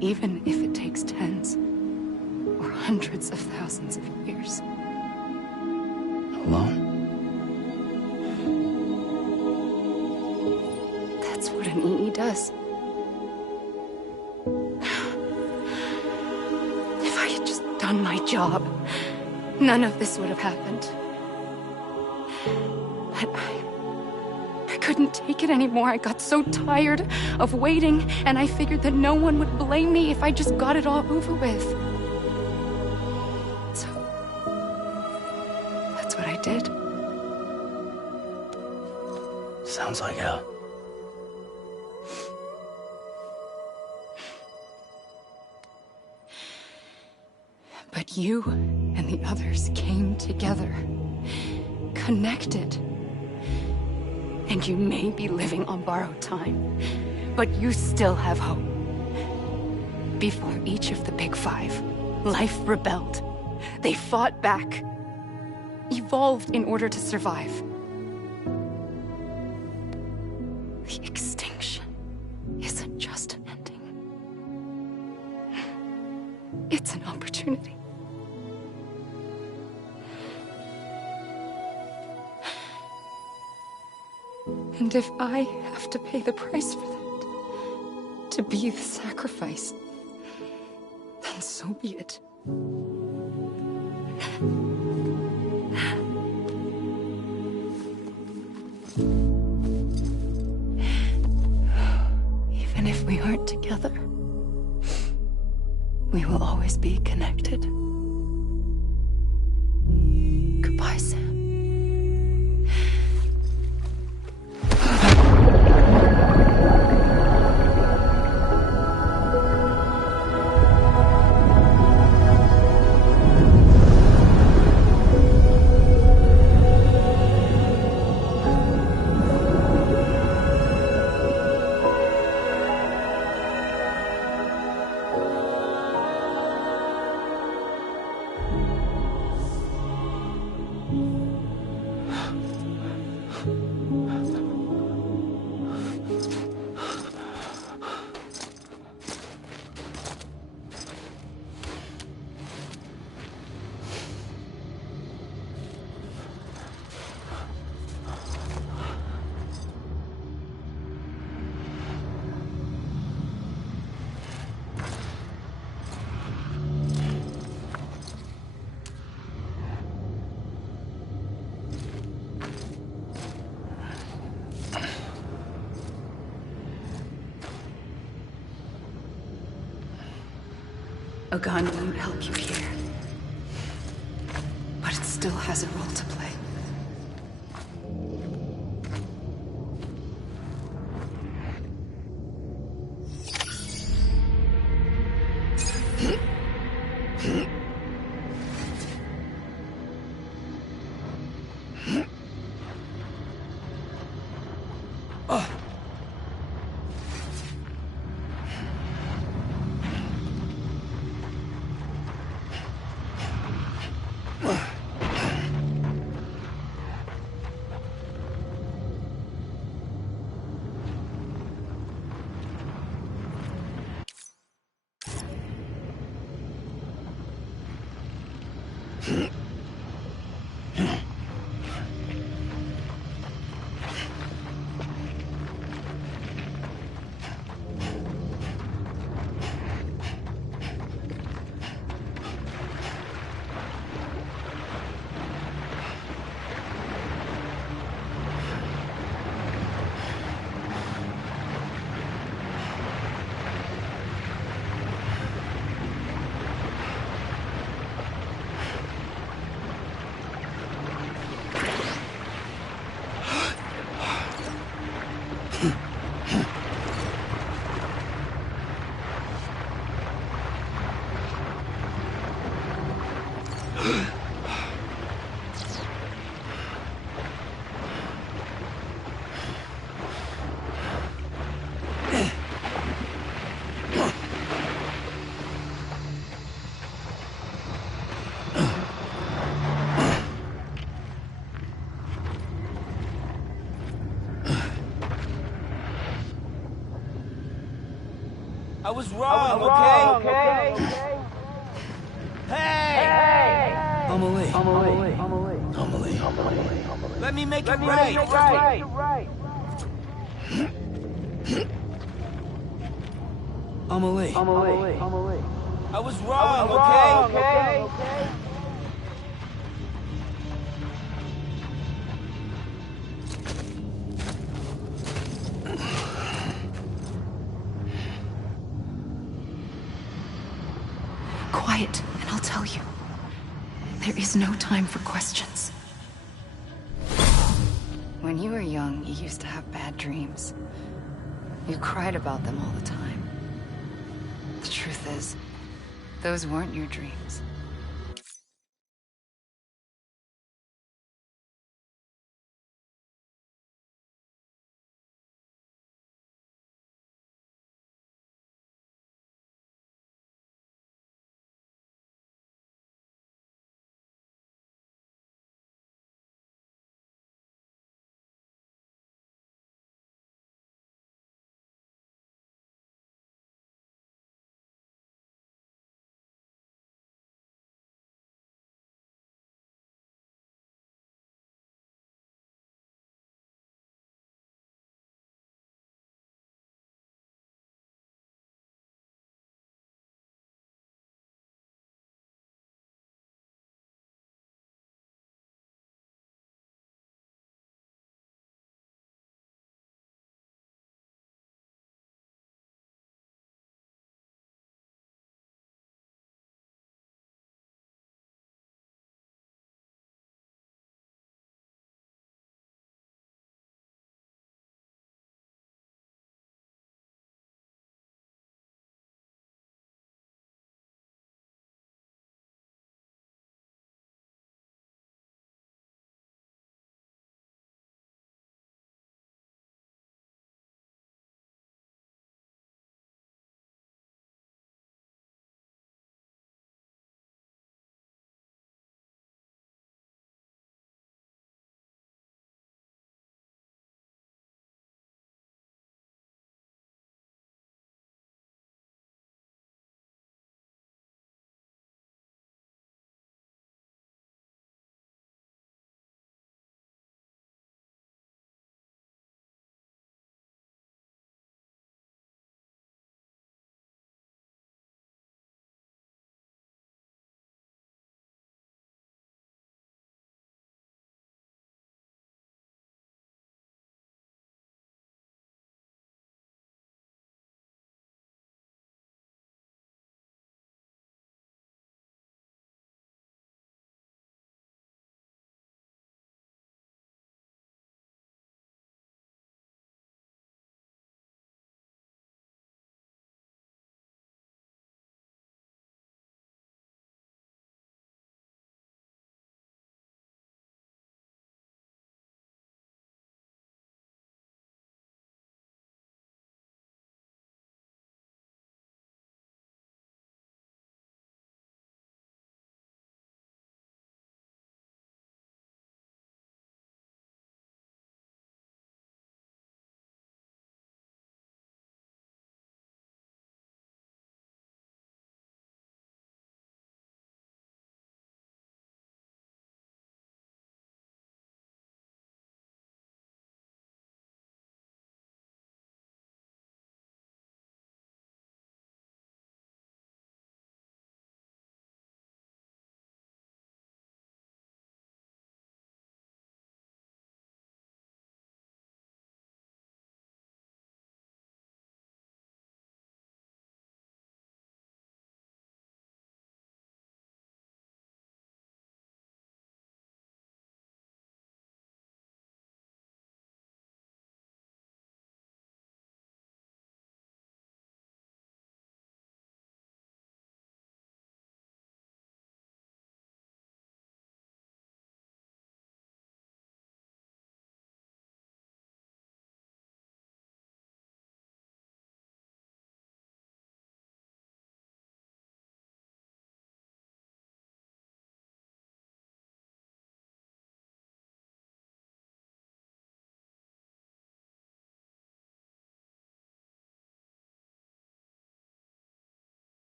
Even if it takes tens or hundreds of thousands of years. Alone? That's what an EE does. If I had just done my job, none of this would have happened. But I couldn't take it anymore. I got so tired of waiting, and I figured that no one would blame me if I just got it all over with. So, that's what I did. Sounds like hell. But you and the others came together, connected. And you may be living on borrowed time, but you still have hope. Before each of the Big Five, life rebelled. They fought back, evolved in order to survive. The extinction isn't just an ending. It's an opportunity. And if I have to pay the price for that, to be the sacrifice, then so be it. Even if we aren't together, we will always be connected. Goodbye, Sam. A gun won't help you here, but it still has a role to play. I was wrong, okay? Hey! Amelie. Let me make it right. Amelie. I was wrong, okay? Quiet, and I'll tell you. There is no time for questions. When you were young, you used to have bad dreams. You cried about them all the time. The truth is, those weren't your dreams.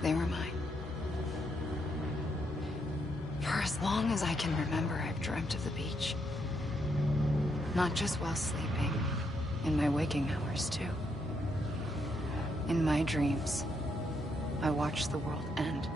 They were mine. For as long as I can remember, I've dreamt of the beach. Not just while sleeping, in my waking hours too. In my dreams, I watched the world end.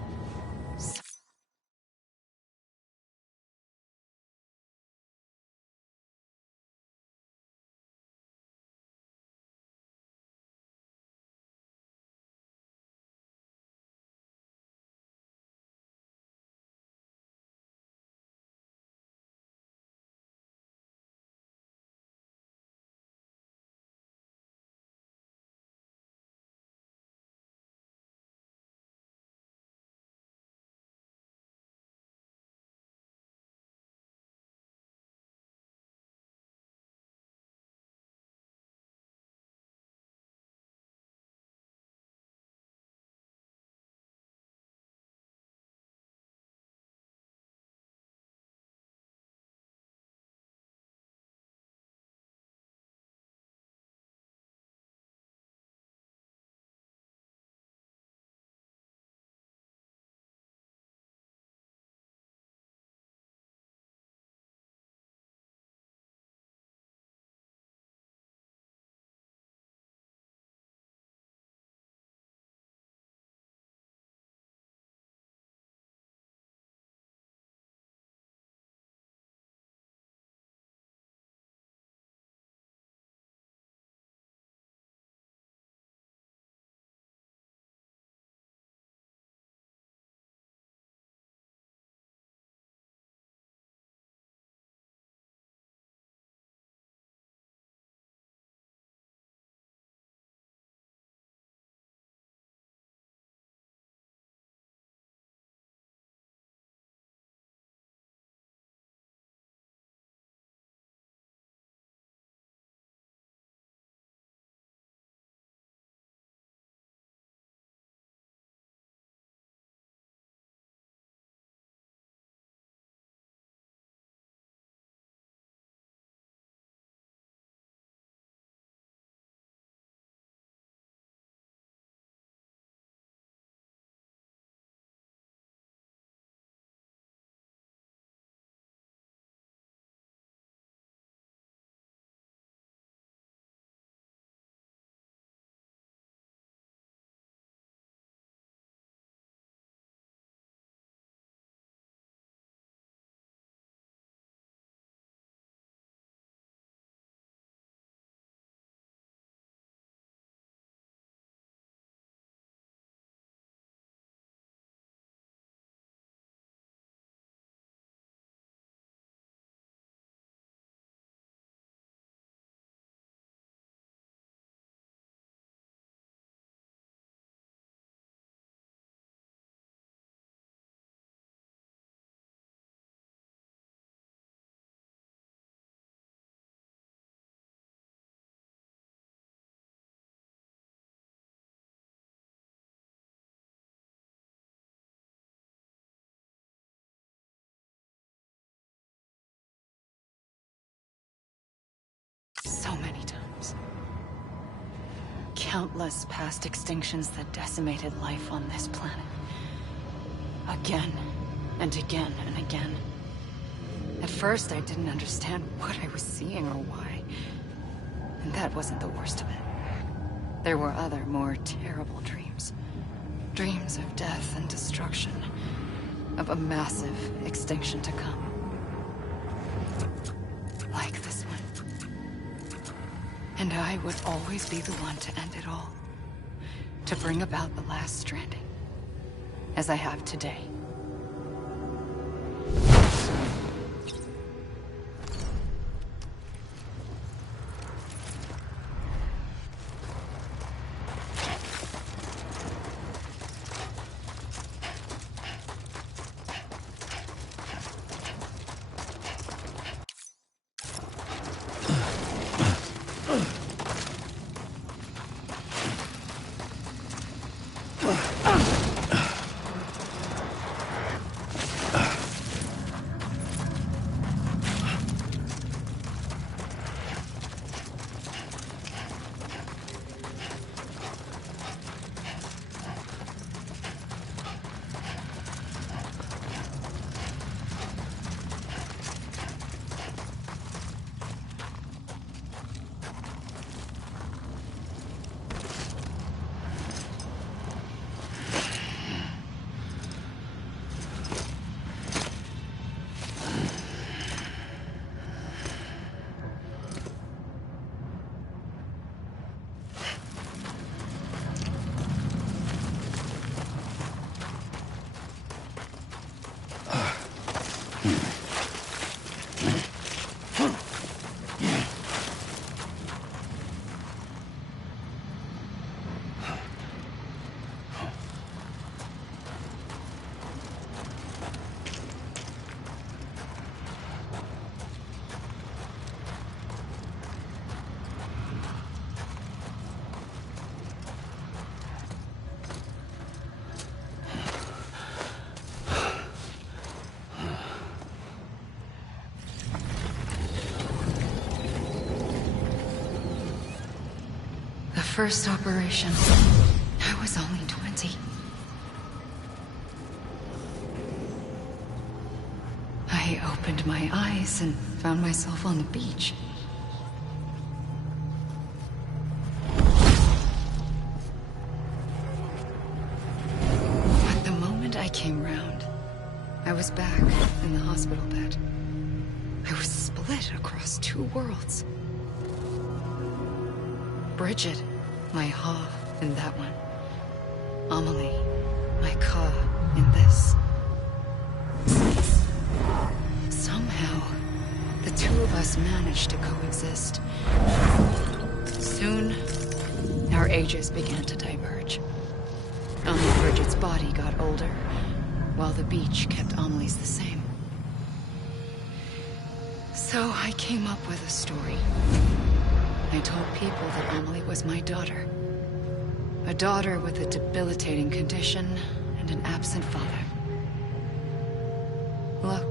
So many times. Countless past extinctions that decimated life on this planet. Again, and again, and again. At first, I didn't understand what I was seeing or why. And that wasn't the worst of it. There were other, more terrible dreams. Dreams of death and destruction. Of a massive extinction to come. Like this one. And I would always be the one to end it all. To bring about the last stranding. As I have today. first operation, I was only 20. I opened my eyes and found myself on the beach. But the moment I came round, I was back in the hospital bed. I was split across two worlds. Bridget, my Ha in that one. Amelie, my Ka in this. Somehow, the two of us managed to coexist. Soon, our ages began to diverge. Only Bridget's body got older, while the beach kept Amelie's the same. So I came up with a story. I told people that Amelie was my daughter. A daughter with a debilitating condition and an absent father. Look.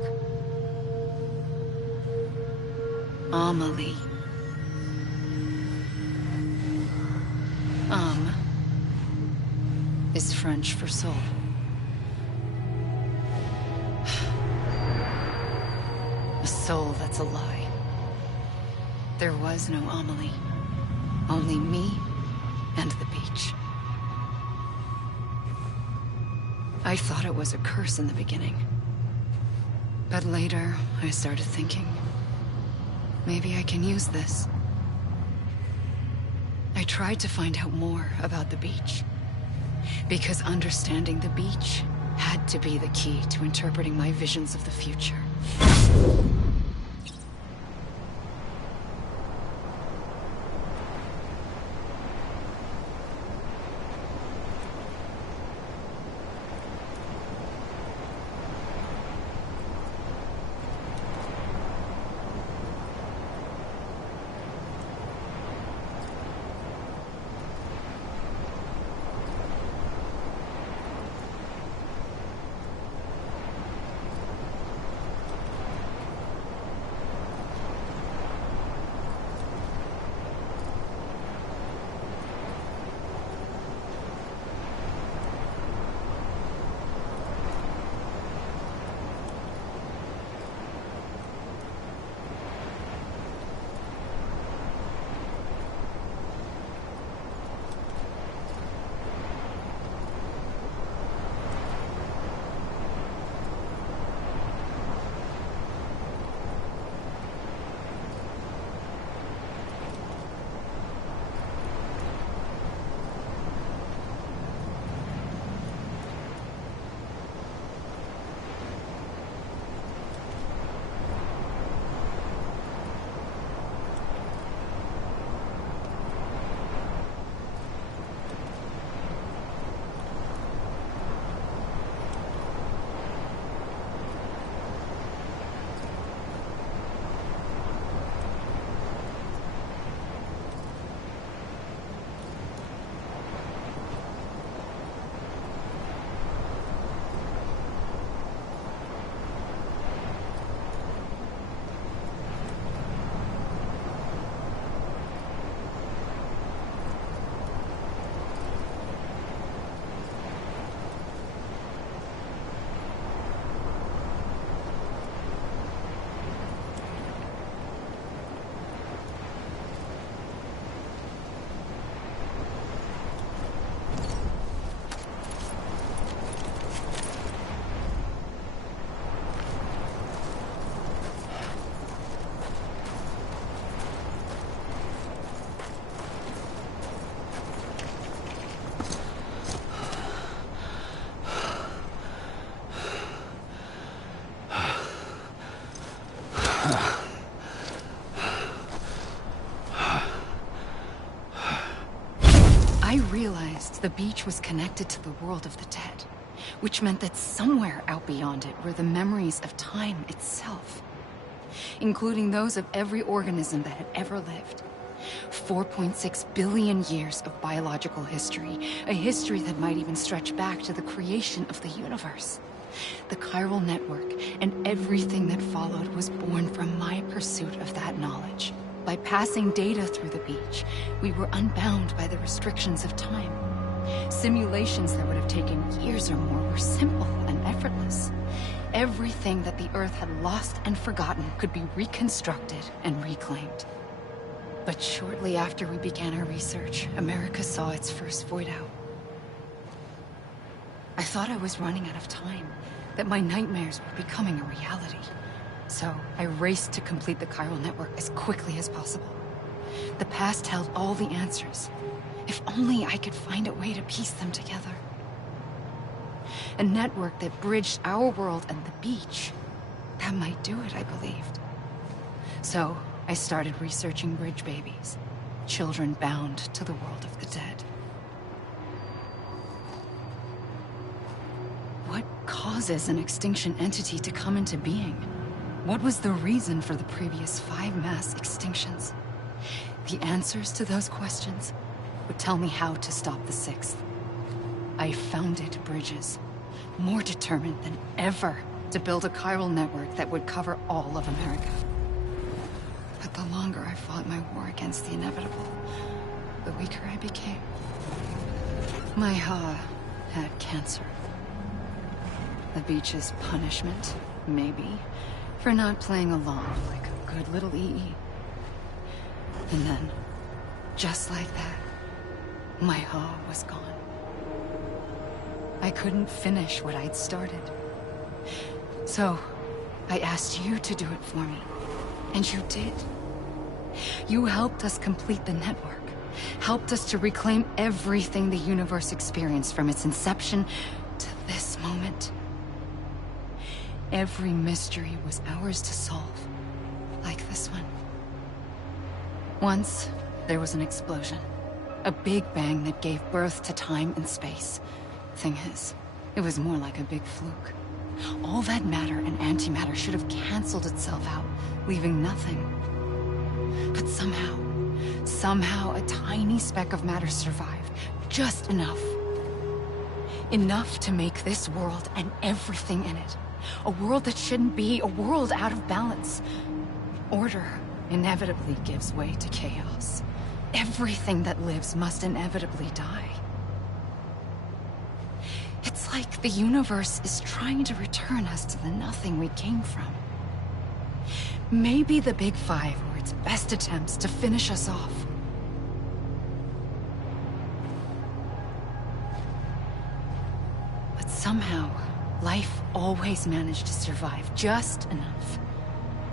Amelie. Is French for soul. A soul that's a lie. There was no Amelie. Only me and the beach. I thought it was a curse in the beginning. But later, I started thinking, maybe I can use this. I tried to find out more about the beach. Because understanding the beach had to be the key to interpreting my visions of the future. I realized the beach was connected to the world of the dead, which meant that somewhere out beyond it were the memories of time itself, including those of every organism that had ever lived. 4.6 billion years of biological history, a history that might even stretch back to the creation of the universe. The chiral network and everything that followed was born from my pursuit of that knowledge. By passing data through the beach, we were unbound by the restrictions of time. Simulations that would have taken years or more were simple and effortless. Everything that the Earth had lost and forgotten could be reconstructed and reclaimed. But shortly after we began our research, America saw its first void out. I thought I was running out of time, that my nightmares were becoming a reality. So I raced to complete the chiral network as quickly as possible. The past held all the answers. If only I could find a way to piece them together. A network that bridged our world and the beach. That might do it, I believed. So I started researching bridge babies, children bound to the world of the dead. What causes an extinction entity to come into being? What was the reason for the previous 5 mass extinctions? The answers to those questions would tell me how to stop the 6th. I founded bridges, more determined than ever to build a chiral network that would cover all of America. But the longer I fought my war against the inevitable, the weaker I became. My Ha had cancer. The beach's punishment, maybe, for not playing along like a good little EE. And then, just like that, my Ha was gone. I couldn't finish what I'd started. So, I asked you to do it for me. And you did. You helped us complete the network. Helped us to reclaim everything the universe experienced from its inception to this moment. Every mystery was ours to solve. Like this one. Once, there was an explosion. A big bang that gave birth to time and space. Thing is, it was more like a big fluke. All that matter and antimatter should have canceled itself out, leaving nothing. But somehow a tiny speck of matter survived. Just enough. Enough to make this world and everything in it. A world that shouldn't be, a world out of balance. Order inevitably gives way to chaos. Everything that lives must inevitably die. It's like the universe is trying to return us to the nothing we came from. Maybe the Big Five were its best attempts to finish us off. But somehow, life always managed to survive just enough.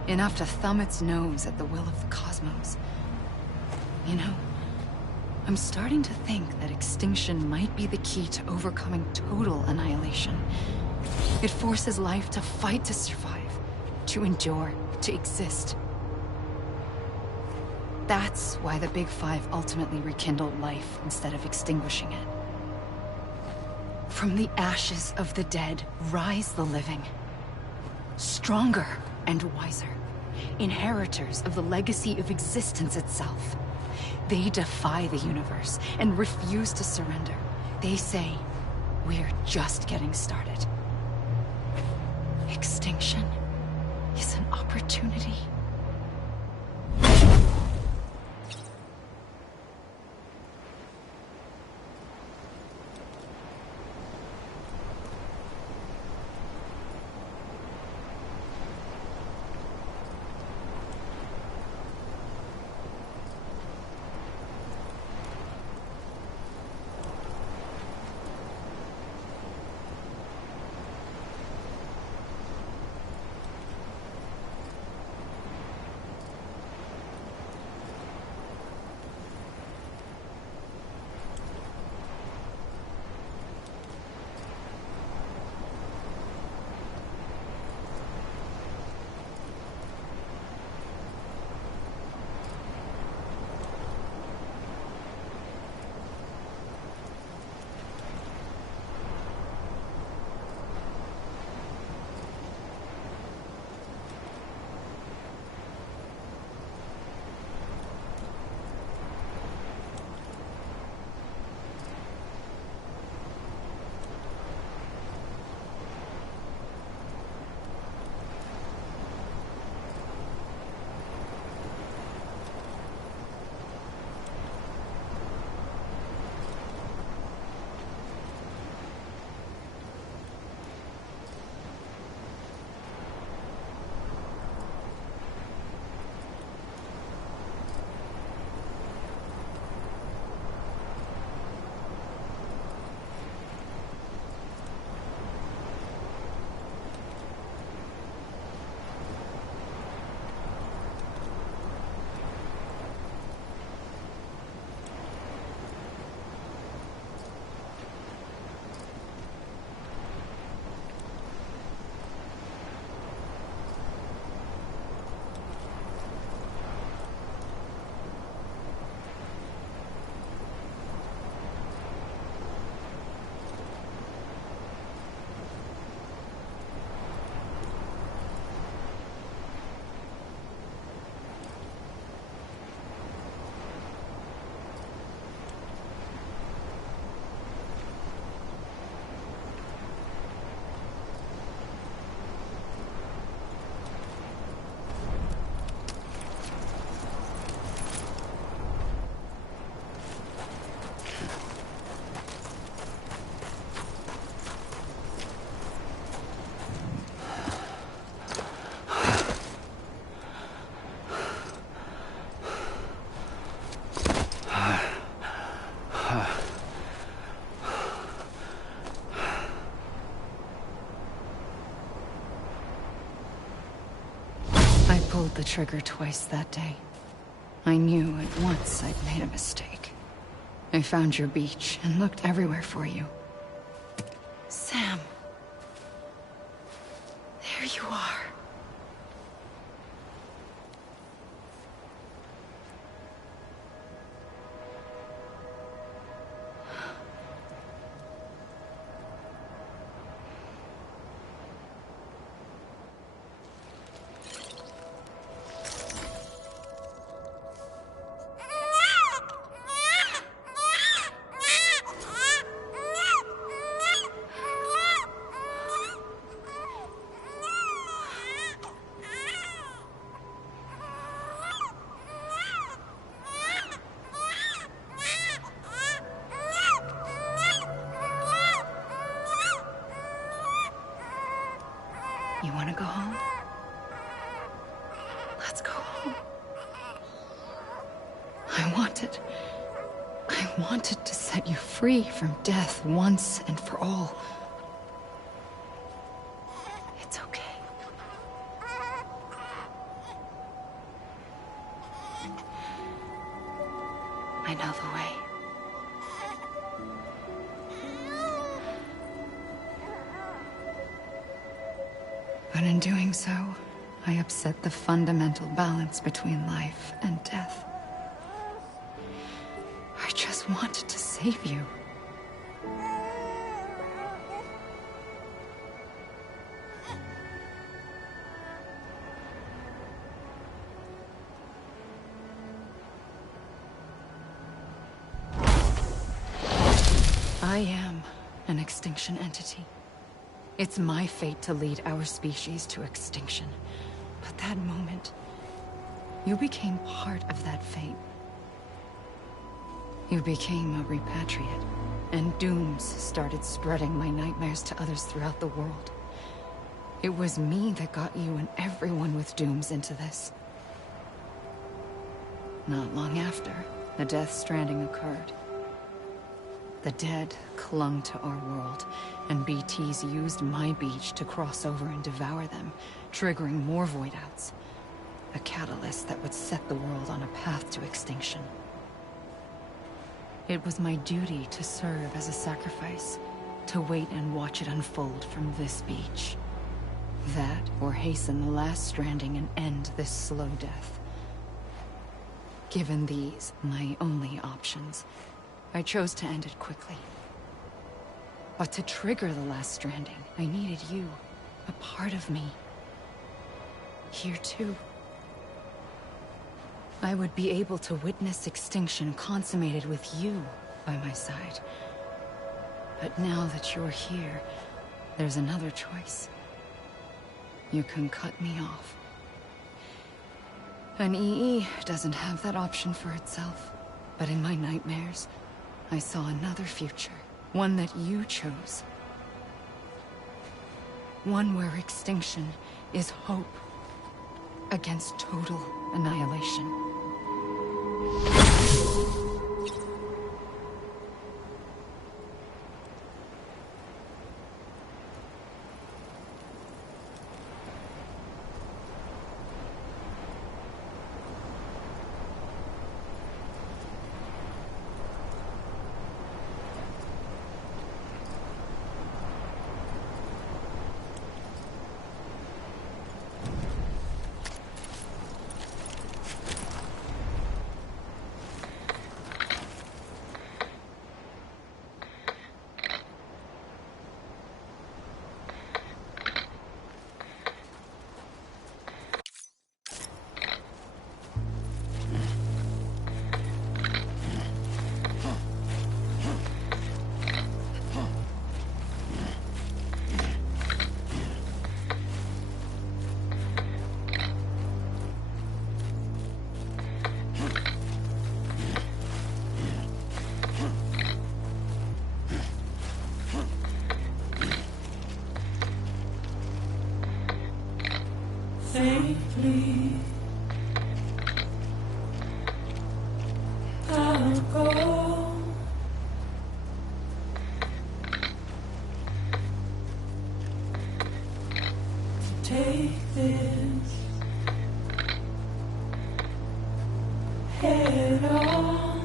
Enough to thumb its nose at the will of the cosmos. You know, I'm starting to think that extinction might be the key to overcoming total annihilation. It forces life to fight to survive, to endure, to exist. That's why the Big Five ultimately rekindled life instead of extinguishing it. From the ashes of the dead rise the living. Stronger and wiser. Inheritors of the legacy of existence itself. They defy the universe and refuse to surrender. They say, we're just getting started. Extinction is an opportunity. I pulled the trigger twice that day. I knew at once I'd made a mistake. I found your beach and looked everywhere for you. Sam. There you are. You want to go home? Let's go home. I wanted to set you free from death once and for all. It's okay. I know the way. But in doing so, I upset the fundamental balance between life and death. I just wanted to save you. I am an extinction entity. It's my fate to lead our species to extinction. But that moment, you became part of that fate. You became a repatriate, and dooms started spreading my nightmares to others throughout the world. It was me that got you and everyone with dooms into this. Not long after, the Death Stranding occurred. The dead clung to our world, and BTs used my beach to cross over and devour them, triggering more void outs. A catalyst that would set the world on a path to extinction. It was my duty to serve as a sacrifice, to wait and watch it unfold from this beach. That, or hasten the last stranding and end this slow death. Given these, my only options, I chose to end it quickly. But to trigger the last stranding, I needed you, a part of me. Here too. I would be able to witness extinction consummated with you by my side. But now that you're here, there's another choice. You can cut me off. An EE doesn't have that option for itself. But in my nightmares, I saw another future. One that you chose. One where extinction is hope against total annihilation. Safely, I'll go. Take this it all.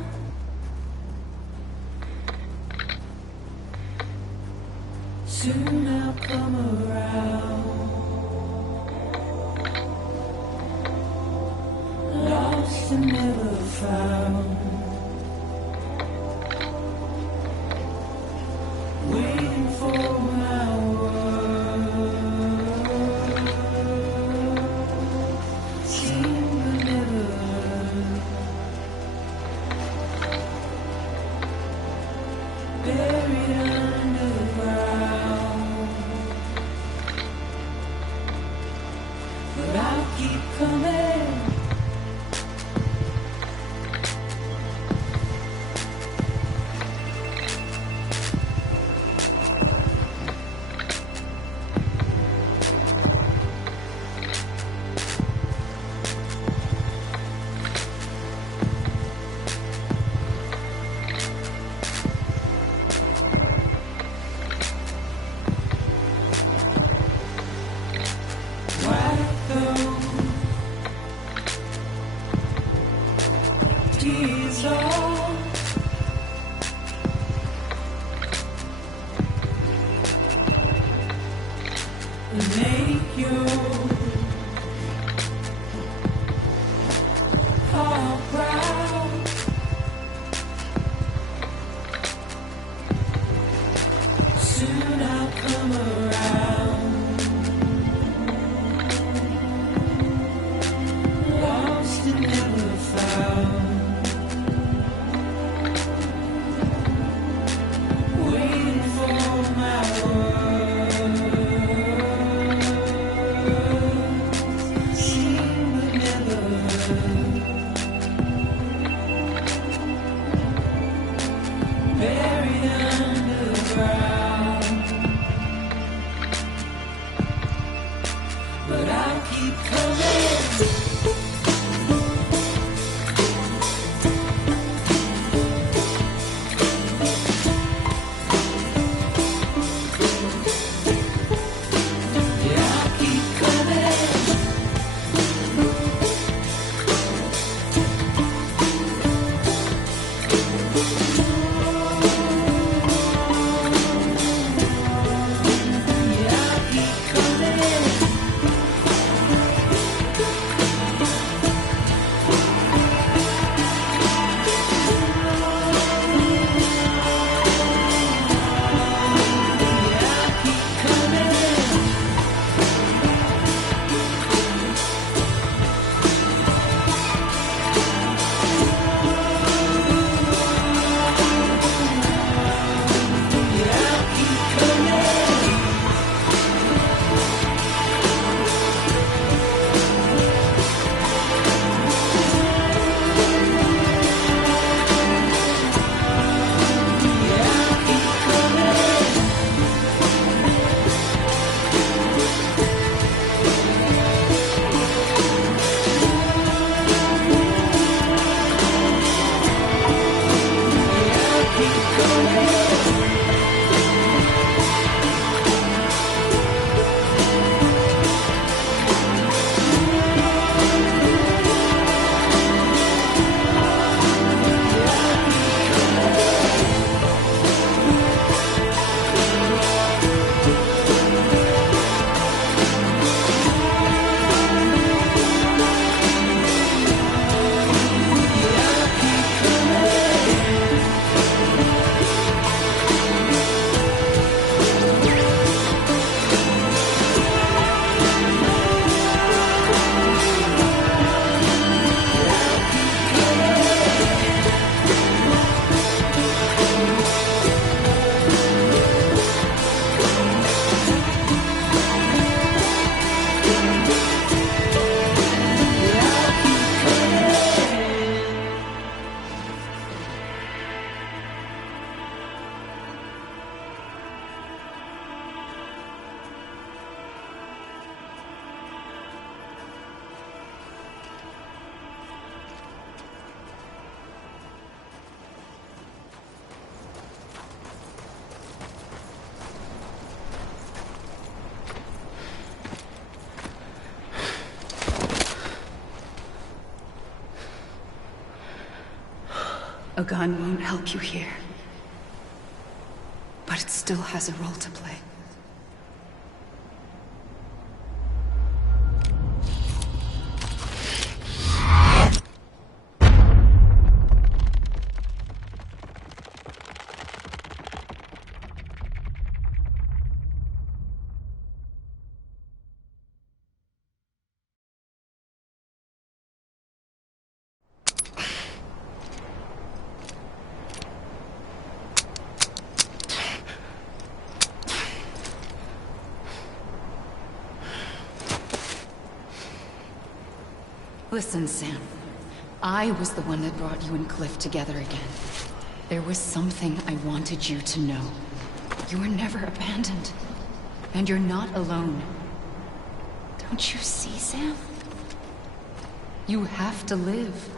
Soon I'll come around. Lost and never found. Waiting for my word. Seem to never learn. Buried under the ground. But I'll keep coming. Tears off. And make your heart proud. Soon I'll come around. Lost and never found. Waiting for my words. Seem to never learn. Buried under the ground. But I'll keep coming. A gun won't help you here. But it still has a role to play. Listen, Sam. I was the one that brought you and Cliff together again. There was something I wanted you to know. You were never abandoned. And you're not alone. Don't you see, Sam? You have to live.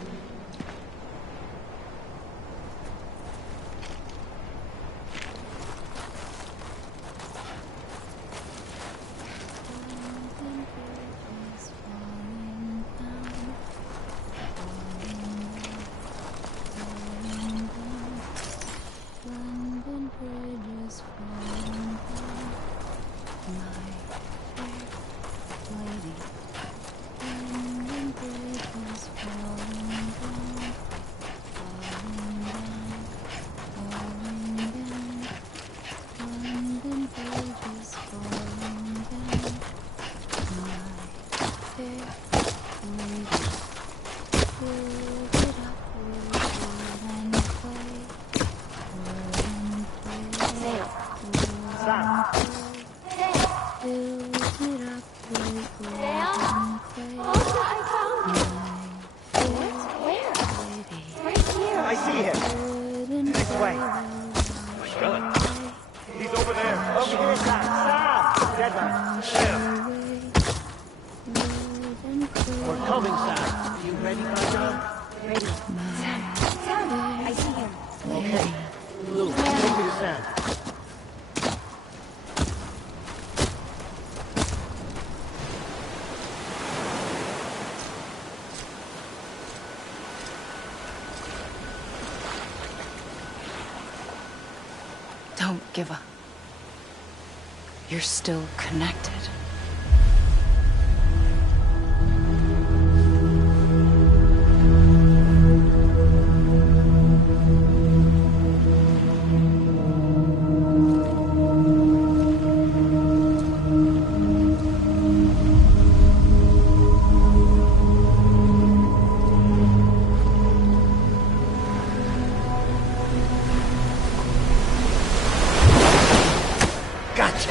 Don't give up. You're still connected. Gotcha!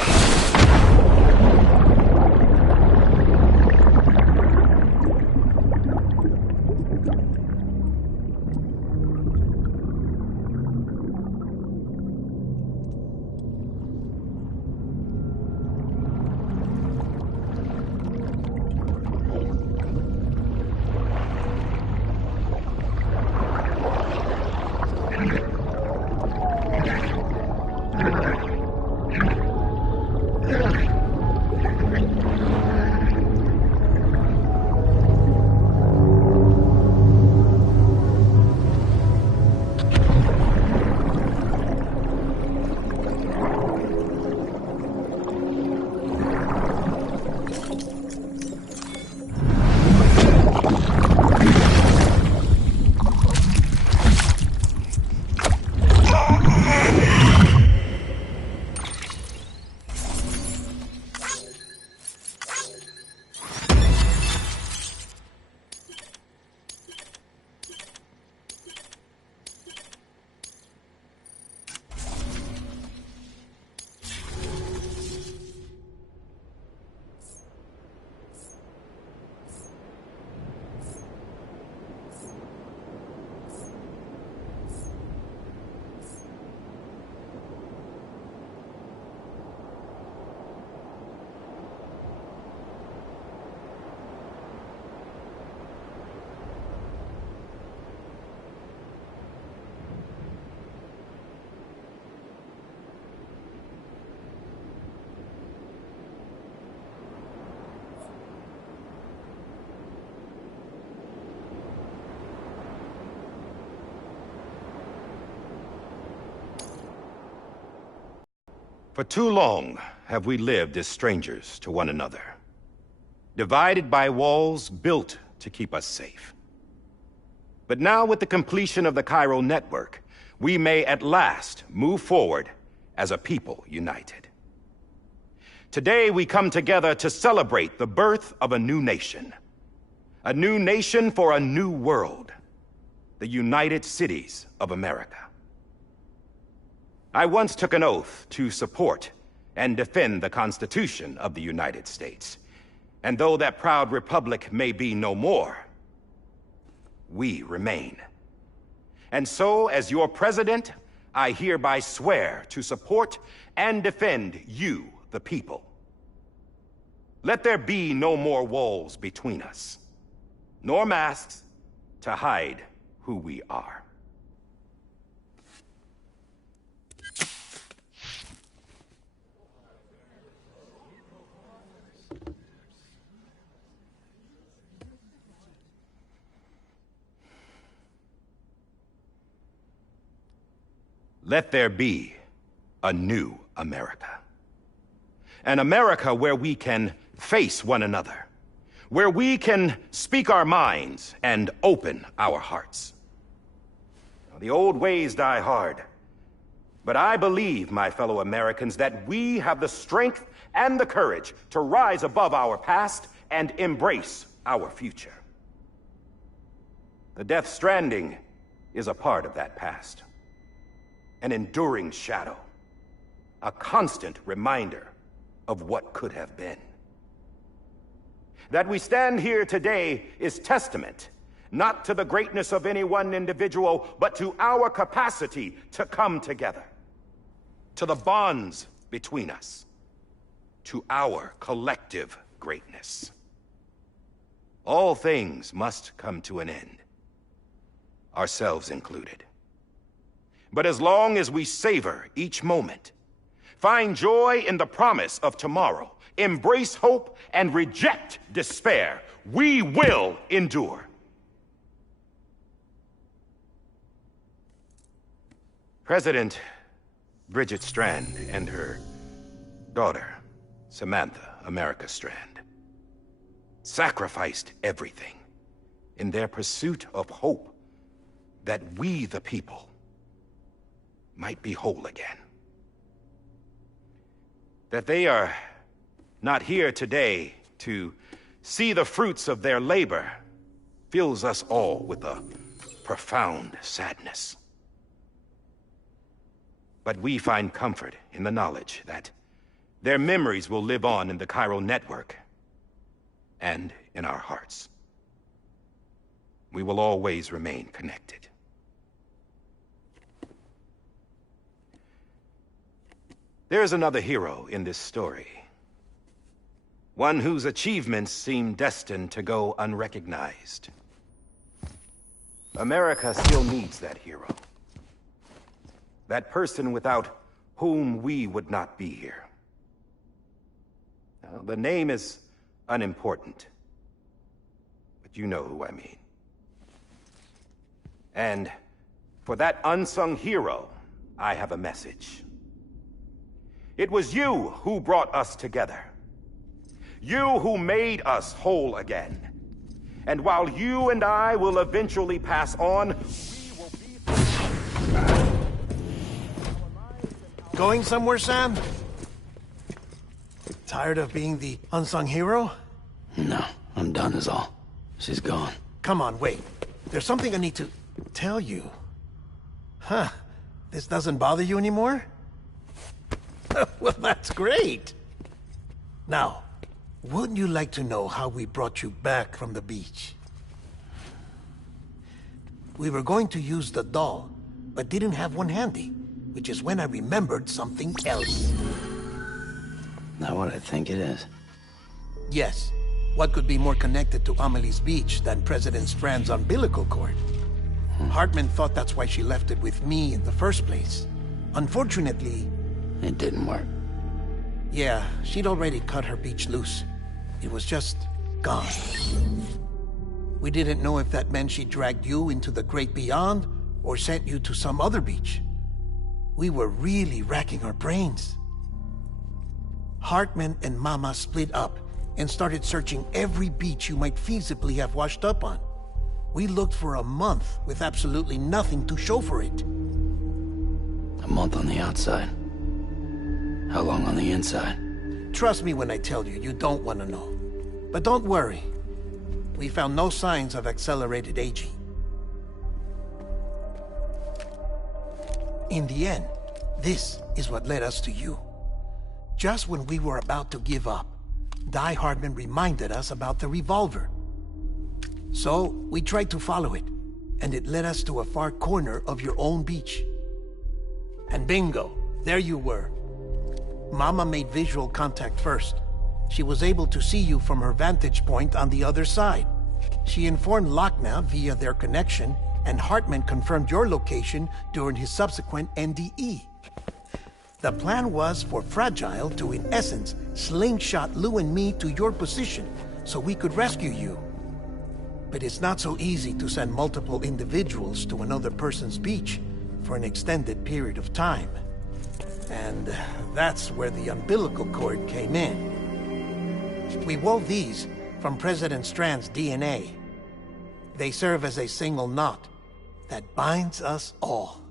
For too long have we lived as strangers to one another, divided by walls built to keep us safe. But now, with the completion of the Cairo network, we may at last move forward as a people united. Today, we come together to celebrate the birth of a new nation. A new nation for a new world. The United Cities of America. I once took an oath to support and defend the Constitution of the United States. And though that proud republic may be no more, we remain. And so, as your president, I hereby swear to support and defend you, the people. Let there be no more walls between us, nor masks to hide who we are. Let there be a new America. An America where we can face one another, where we can speak our minds and open our hearts. The old ways die hard, but I believe, my fellow Americans, that we have the strength and the courage to rise above our past and embrace our future. The Death Stranding is a part of that past. An enduring shadow, a constant reminder of what could have been. That we stand here today is testament, not to the greatness of any one individual, but to our capacity to come together, to the bonds between us, to our collective greatness. All things must come to an end, ourselves included. But as long as we savor each moment, find joy in the promise of tomorrow, embrace hope, and reject despair, we will endure. President Bridget Strand and her daughter, Samantha America Strand, sacrificed everything in their pursuit of hope that we, the people, might be whole again. That they are not here today to see the fruits of their labor fills us all with a profound sadness. But we find comfort in the knowledge that their memories will live on in the Cairo network and in our hearts. We will always remain connected. There is another hero in this story. One whose achievements seem destined to go unrecognized. America still needs that hero. That person without whom we would not be here. Now, the name is unimportant, but you know who I mean. And for that unsung hero, I have a message. It was you who brought us together. You who made us whole again. And while you and I will eventually pass on, we will be... Going somewhere, Sam? Tired of being the unsung hero? No, I'm done is all. She's gone. Come on, wait. There's something I need to tell you. Huh. This doesn't bother you anymore? Well, that's great. Now, wouldn't you like to know how we brought you back from the beach? We were going to use the doll, but didn't have one handy, which is when I remembered something else. Not what I think it is. Yes. What could be more connected to Amelie's beach than President Strand's umbilical cord? Hartman thought that's why she left it with me in the first place. Unfortunately... It didn't work. Yeah, she'd already cut her beach loose. It was just gone. We didn't know if that meant she dragged you into the great beyond, or sent you to some other beach. We were really racking our brains. Hartman and Mama split up and started searching every beach you might feasibly have washed up on. We looked for a month with absolutely nothing to show for it. A month on the outside. How long on the inside? Trust me when I tell you, you don't want to know. But don't worry. We found no signs of accelerated aging. In the end, this is what led us to you. Just when we were about to give up, Die Hardman reminded us about the revolver. So, we tried to follow it, and it led us to a far corner of your own beach. And bingo, there you were. Mama made visual contact first. She was able to see you from her vantage point on the other side. She informed Lochna via their connection, and Hartman confirmed your location during his subsequent NDE. The plan was for Fragile to, in essence, slingshot Lou and me to your position so we could rescue you. But it's not so easy to send multiple individuals to another person's beach for an extended period of time. And that's where the umbilical cord came in. We wove these from President Strand's DNA. They serve as a single knot that binds us all.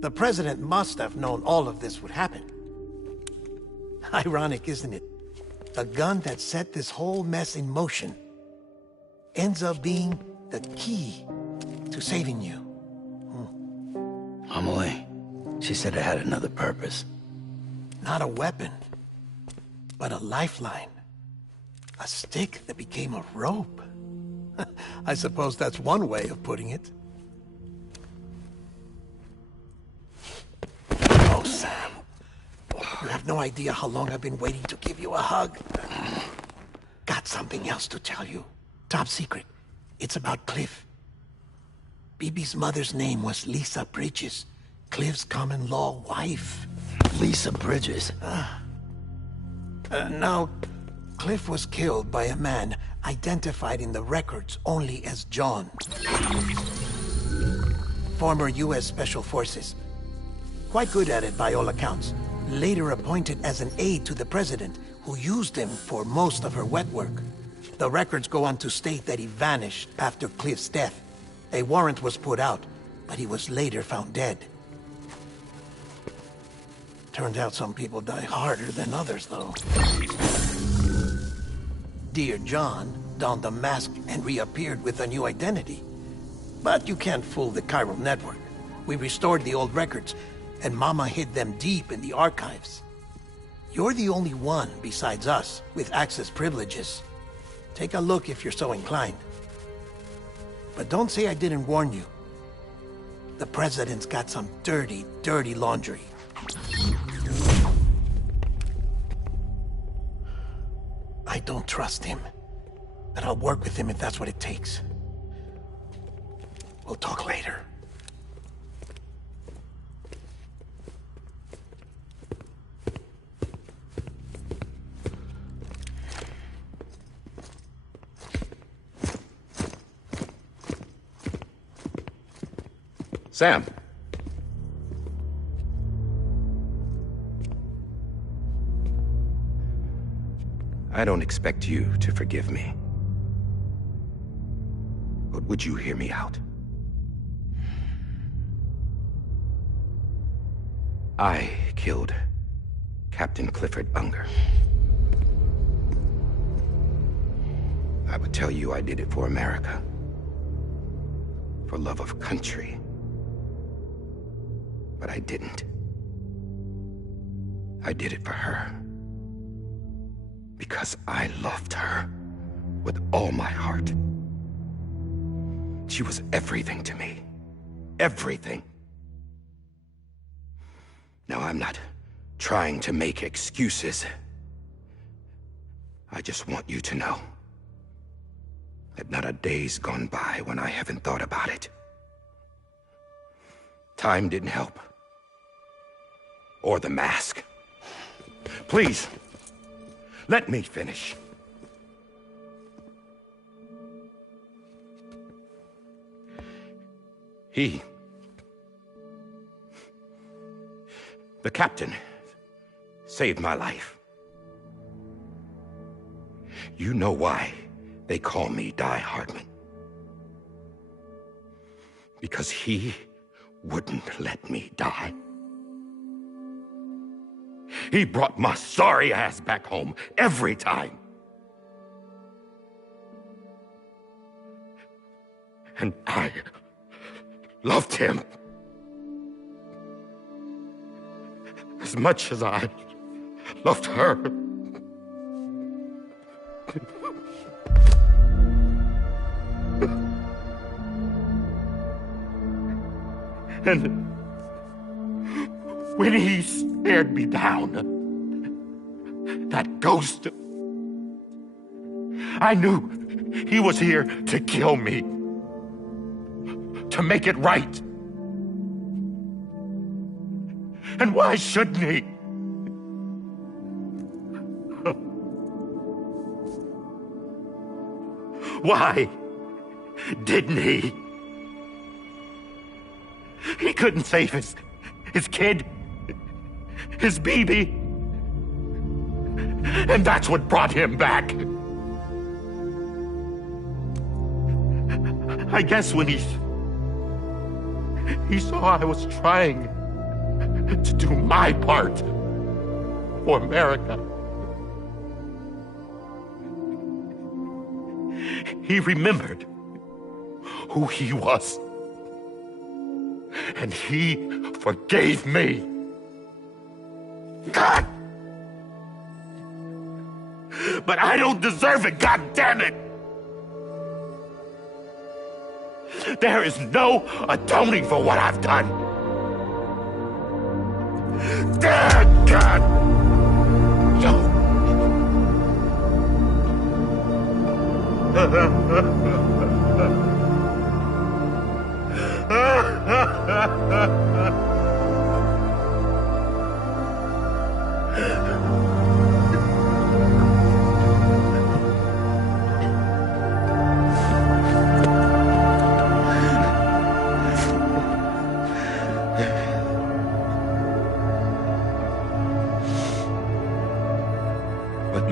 The President must have known all of this would happen. Ironic, isn't it? The gun that set this whole mess in motion ends up being the key to saving you. Amelie, she said it had another purpose. Not a weapon, but a lifeline. A stick that became a rope. I suppose that's one way of putting it. Oh, Sam. You have no idea how long I've been waiting to give you a hug. Got something else to tell you. Top secret. It's about Cliff. Bibi's mother's name was Lisa Bridges, Cliff's common-law wife. Lisa Bridges? Now, Cliff was killed by a man identified in the records only as John. Former U.S. Special Forces. Quite good at it by all accounts. Later appointed as an aide to the president, who used him for most of her wet work. The records go on to state that he vanished after Cliff's death. A warrant was put out, but he was later found dead. Turned out some people die harder than others, though. Dear John donned a mask and reappeared with a new identity. But you can't fool the chiral network. We restored the old records, and Mama hid them deep in the archives. You're the only one, besides us, with access privileges. Take a look if you're so inclined. But don't say I didn't warn you. The President's got some dirty, dirty laundry. I don't trust him, but I'll work with him if that's what it takes. We'll talk later. Sam. I don't expect you to forgive me. But would you hear me out? I killed Captain Clifford Unger. I would tell you I did it for America. For love of country. But I didn't. I did it for her. Because I loved her with all my heart. She was everything to me. Everything. Now, I'm not trying to make excuses. I just want you to know that not a day's gone by when I haven't thought about it. Time didn't help. Or the mask. Please, let me finish. The captain saved my life. You know why they call me Die Hardman? Because he wouldn't let me die. He brought my sorry ass back home every time. And I loved him as much as I loved her. And when he stared me down, that ghost, I knew he was here to kill me, to make it right. And why shouldn't he? Why didn't he? He couldn't save his kid, his baby. And that's what brought him back. I guess when he saw I was trying to do my part for America, he remembered who he was. And he forgave me. God! But I don't deserve it, God damn it! There is no atoning for what I've done. God! But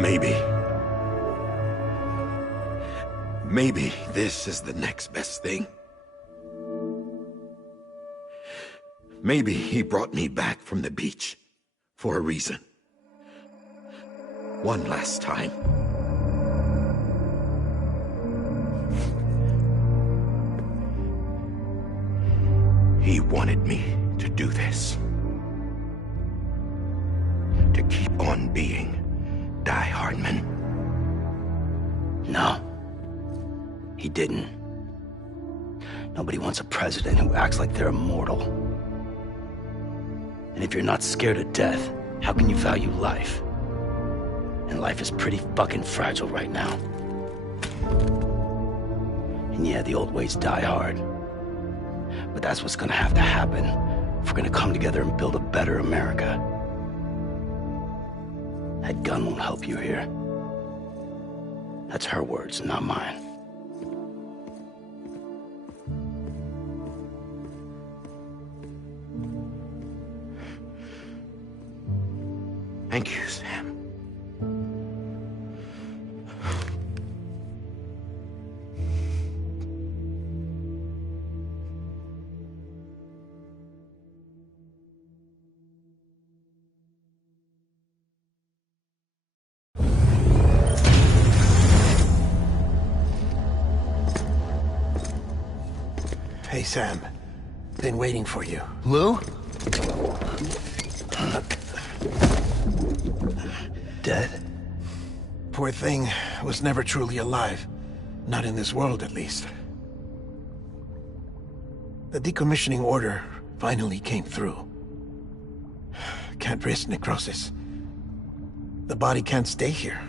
maybe this is the next best thing. Maybe he brought me back from the beach for a reason. One last time. He wanted me to do this. To keep on being Die Hardman. No. He didn't. Nobody wants a president who acts like they're immortal. And if you're not scared of death, how can you value life? And life is pretty fucking fragile right now. And yeah, the old ways die hard. But that's what's gonna have to happen if we're gonna come together and build a better America. That gun won't help you here. That's her words, not mine. Thank you, Sam. Hey, Sam. Been waiting for you. Lou? Dead? Poor thing was never truly alive. Not in this world, at least. The decommissioning order finally came through. Can't risk necrosis. The body can't stay here.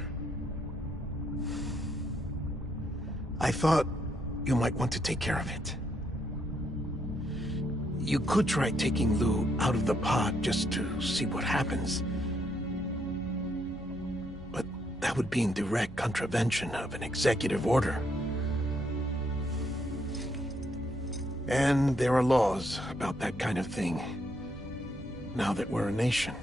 I thought you might want to take care of it. You could try taking Lou out of the pod just to see what happens. But that would be in direct contravention of an executive order. And there are laws about that kind of thing, now that we're a nation.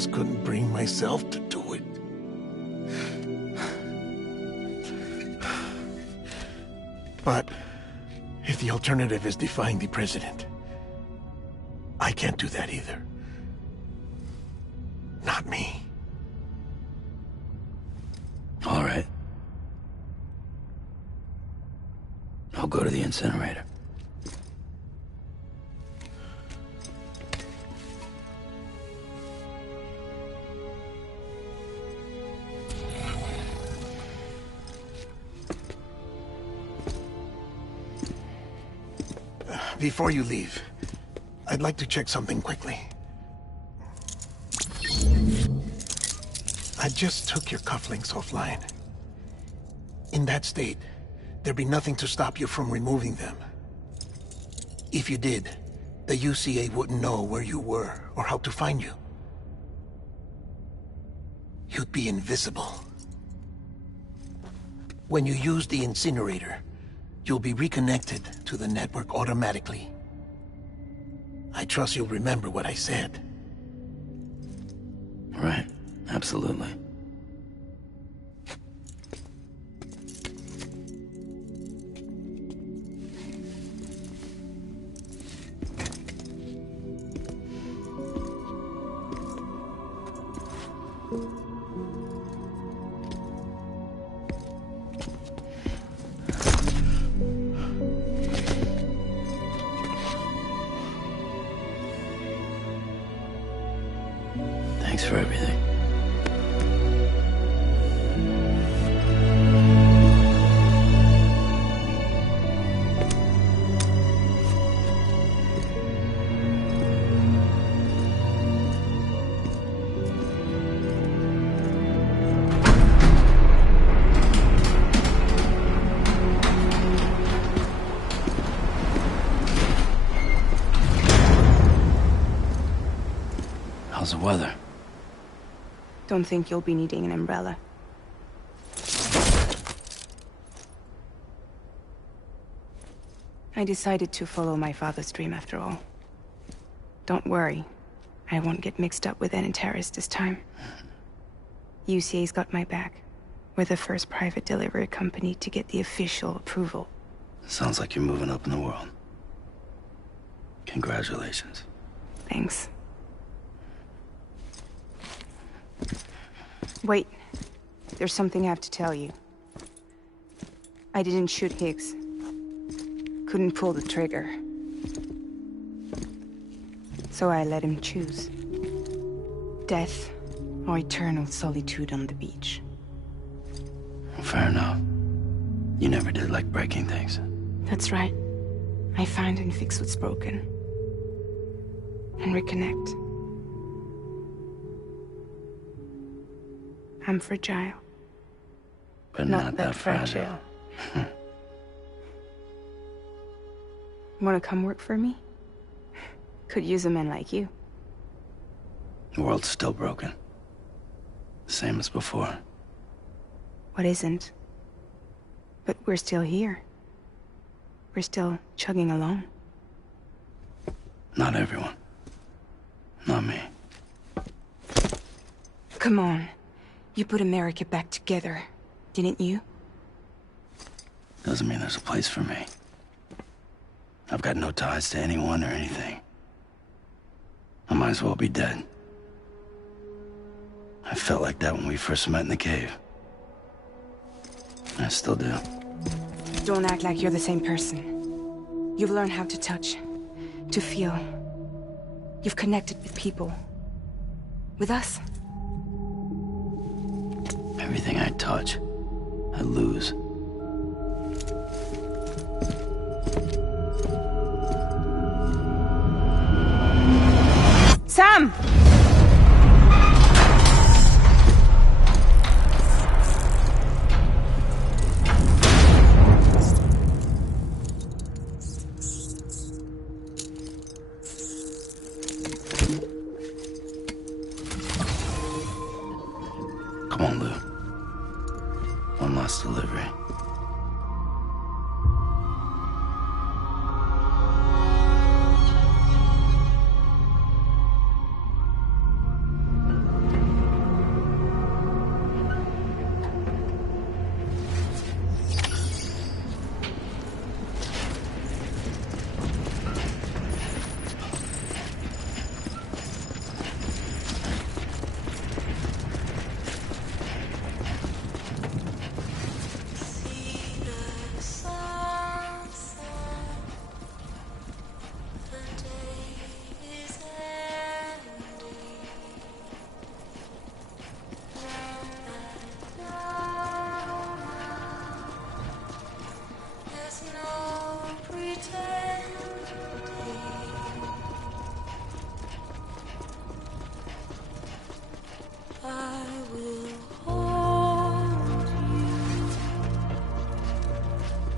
just couldn't bring myself to do it. But if the alternative is defying the president, I can't do that either. Not me. All right. I'll go to the incinerator. Before you leave, I'd like to check something quickly. I just took your cufflinks offline. In that state, there'd be nothing to stop you from removing them. If you did, the UCA wouldn't know where you were or how to find you. You'd be invisible. When you use the incinerator, you'll be reconnected to the network automatically. I trust you'll remember what I said. Right. Absolutely. Thanks for everything. How's the weather? Don't think you'll be needing an umbrella. I decided to follow my father's dream after all. Don't worry. I won't get mixed up with any terrorists this time. UCA's got my back. We're the first private delivery company to get the official approval. Sounds like you're moving up in the world. Congratulations. Thanks. Wait. There's something I have to tell you. I didn't shoot Higgs. Couldn't pull the trigger. So I let him choose. Death or eternal solitude on the beach. Fair enough. You never did like breaking things. That's right. I find and fix what's broken. And reconnect. I'm fragile. But not that fragile. Wanna come work for me? Could use a man like you. The world's still broken. Same as before. What isn't? But we're still here. We're still chugging along. Not everyone. Not me. Come on. You put America back together, didn't you? Doesn't mean there's a place for me. I've got no ties to anyone or anything. I might as well be dead. I felt like that when we first met in the cave. I still do. Don't act like you're the same person. You've learned how to touch, to feel. You've connected with people. With us. Everything I touch, I lose. Sam! Come on, Lou. One last delivery. I will hold you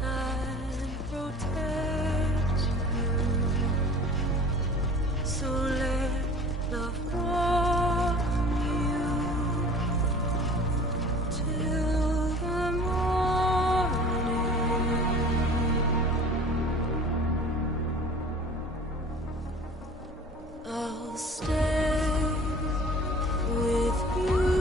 and protect you. So let love run you till the morning. I'll stay with you.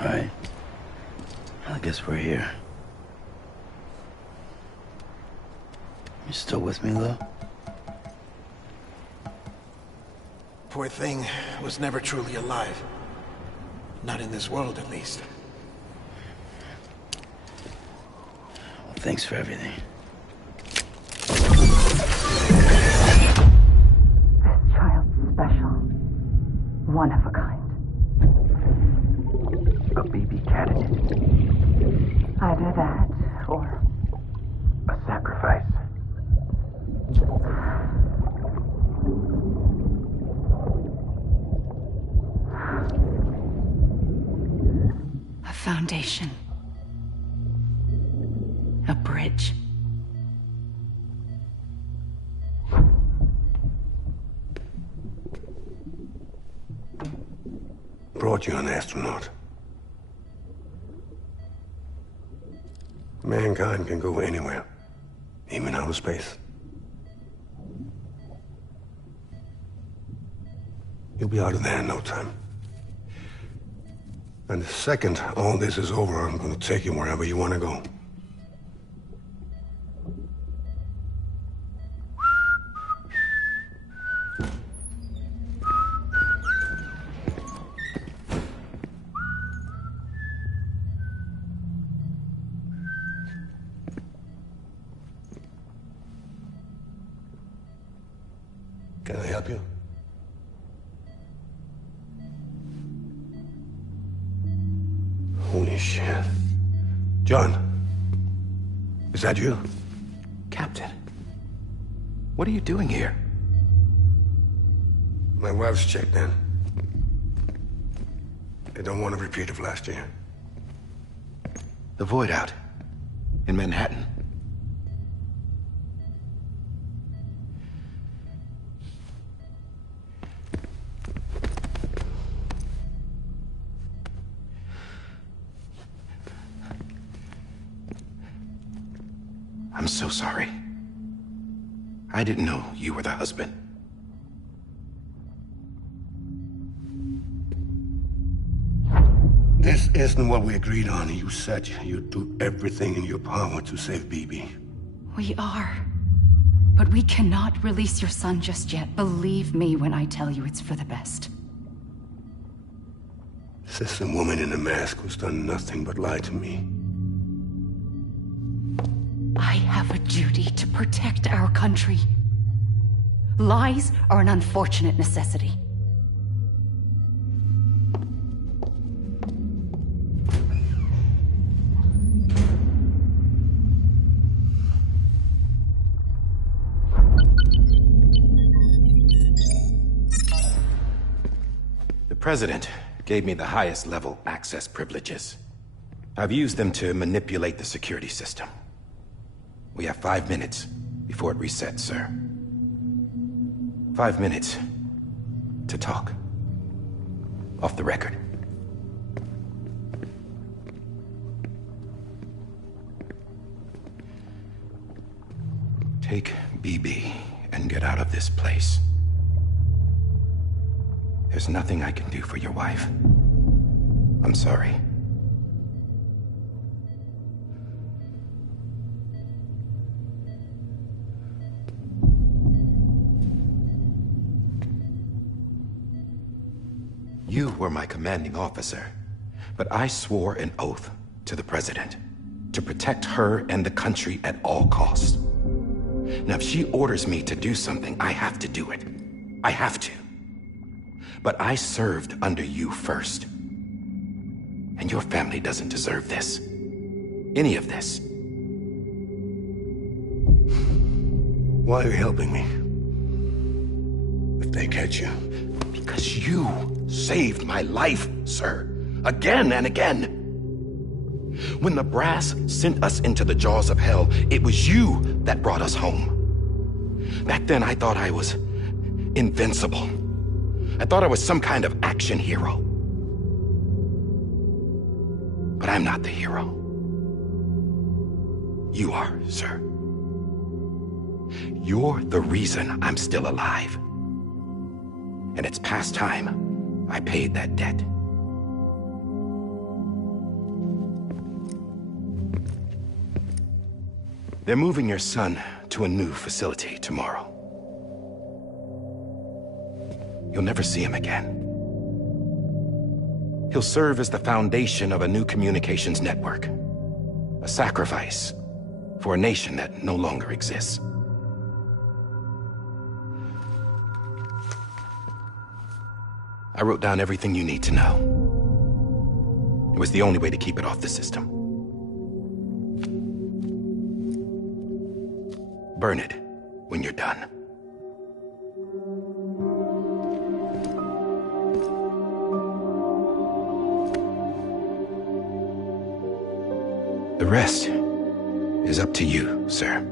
Alright. I guess we're here. You still with me, Lou? Poor thing was never truly alive. Not in this world, at least. Well, thanks for everything. This child's special. One of a kind. A baby candidate. Either that, or a sacrifice. A foundation. A bridge. Brought you an astronaut. Mankind can go anywhere, even outer space. You'll be out of there in no time. And the second all this is over, I'm gonna take you wherever you want to go. Can I help you? Holy shit. John, is that you? Captain, what are you doing here? My wife's checked in. They don't want a repeat of last year. The void out in Manhattan. I'm so sorry. I didn't know you were the husband. This isn't what we agreed on. You said you'd do everything in your power to save BB. We are. But we cannot release your son just yet. Believe me when I tell you it's for the best. This is a woman in a mask who's done nothing but lie to me. I have a duty to protect our country. Lies are an unfortunate necessity. The President gave me the highest level access privileges. I've used them to manipulate the security system. We have 5 minutes before it resets, sir. 5 minutes to talk. Off the record. Take BB and get out of this place. There's nothing I can do for your wife. I'm sorry. You were my commanding officer, but I swore an oath to the President to protect her and the country at all costs. Now, if she orders me to do something, I have to do it. I have to. But I served under you first. And your family doesn't deserve this. Any of this. Why are you helping me? If they catch you. Because you saved my life, sir. Again and again. When the brass sent us into the jaws of hell, it was you that brought us home. Back then, I thought I was invincible. I thought I was some kind of action hero. But I'm not the hero. You are, sir. You're the reason I'm still alive. And it's past time I paid that debt. They're moving your son to a new facility tomorrow. You'll never see him again. He'll serve as the foundation of a new communications network. A sacrifice for a nation that no longer exists. I wrote down everything you need to know. It was the only way to keep it off the system. Burn it when you're done. The rest is up to you, sir.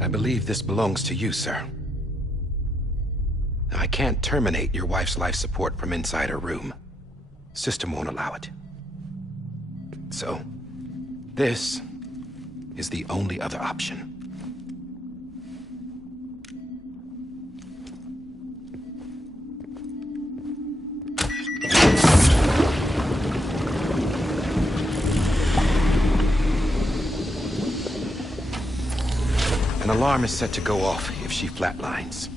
I believe this belongs to you, sir. I can't terminate your wife's life support from inside her room. System won't allow it. So, this is the only other option. An alarm is set to go off if she flatlines.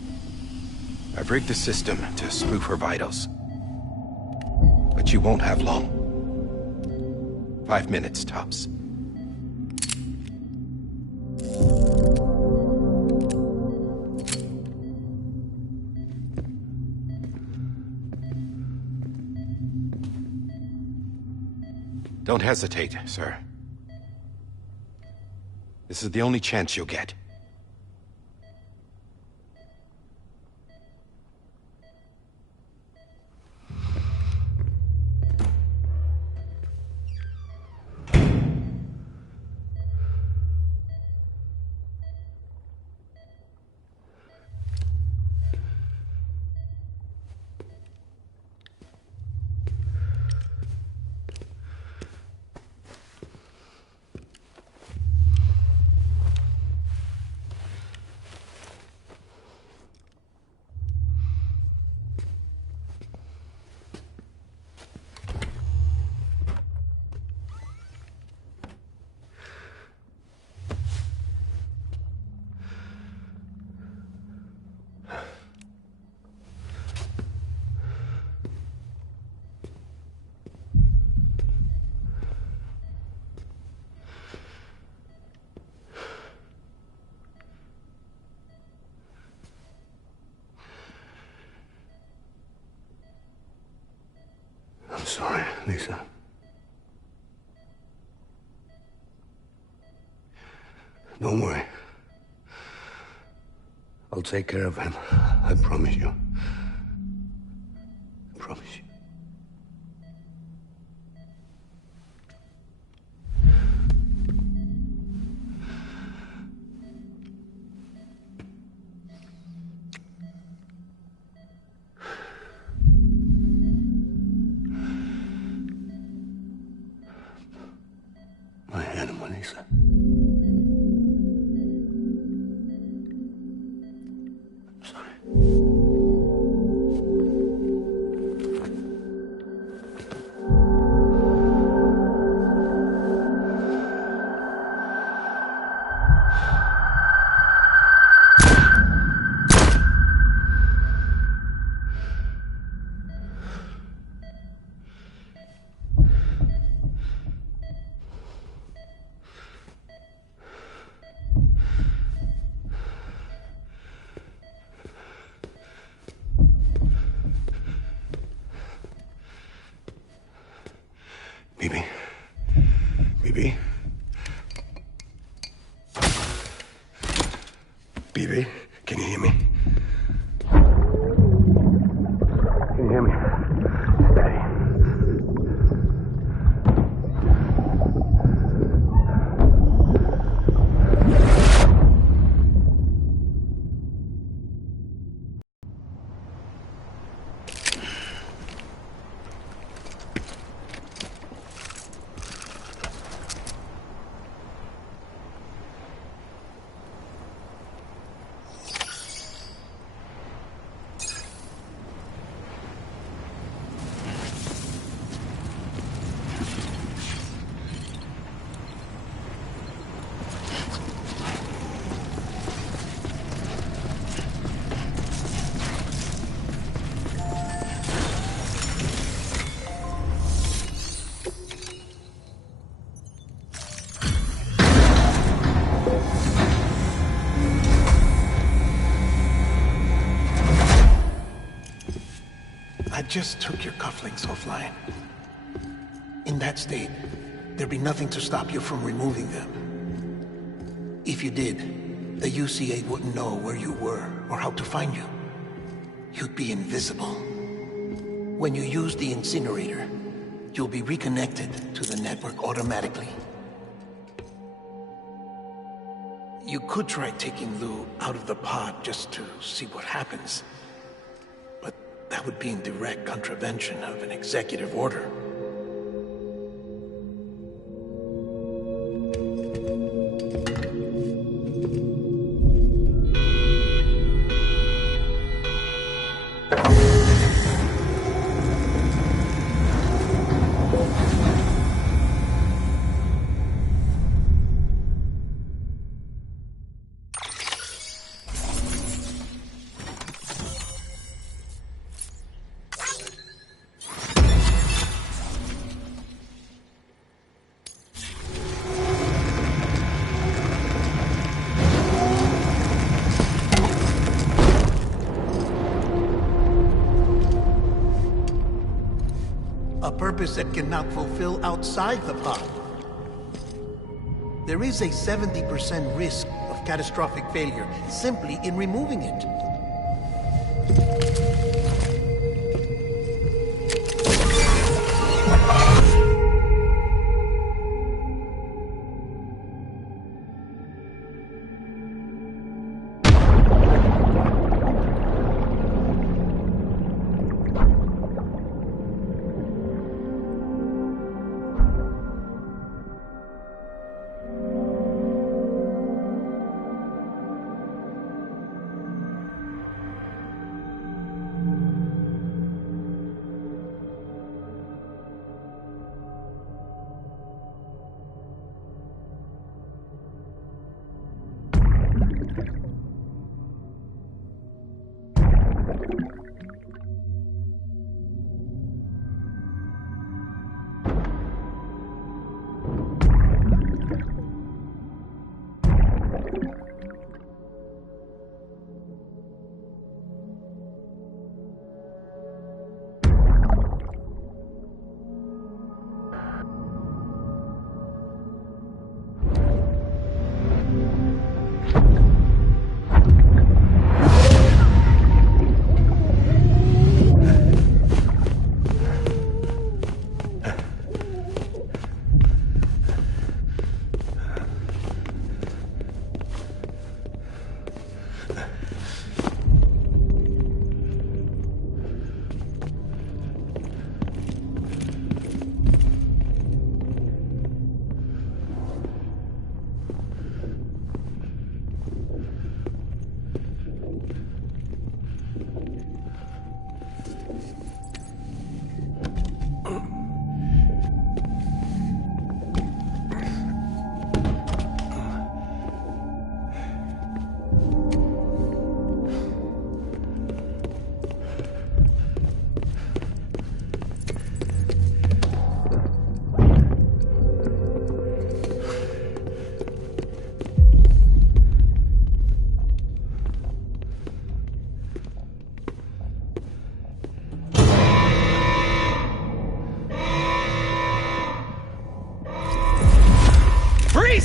I've rigged the system to spoof her vitals. But you won't have long. 5 minutes, tops. Don't hesitate, sir. This is the only chance you'll get. I'm sorry, Lisa. Don't worry. I'll take care of him. I promise you. I promise you. My animal, Lisa. I'm sorry. I just took your cufflinks offline. In that state, there'd be nothing to stop you from removing them. If you did, the UCA wouldn't know where you were or how to find you. You'd be invisible. When you use the incinerator, you'll be reconnected to the network automatically. You could try taking Lou out of the pod just to see what happens. But that would be in direct contravention of an executive order. Purpose that cannot fulfill outside the pod. There is a 70% risk of catastrophic failure simply in removing it.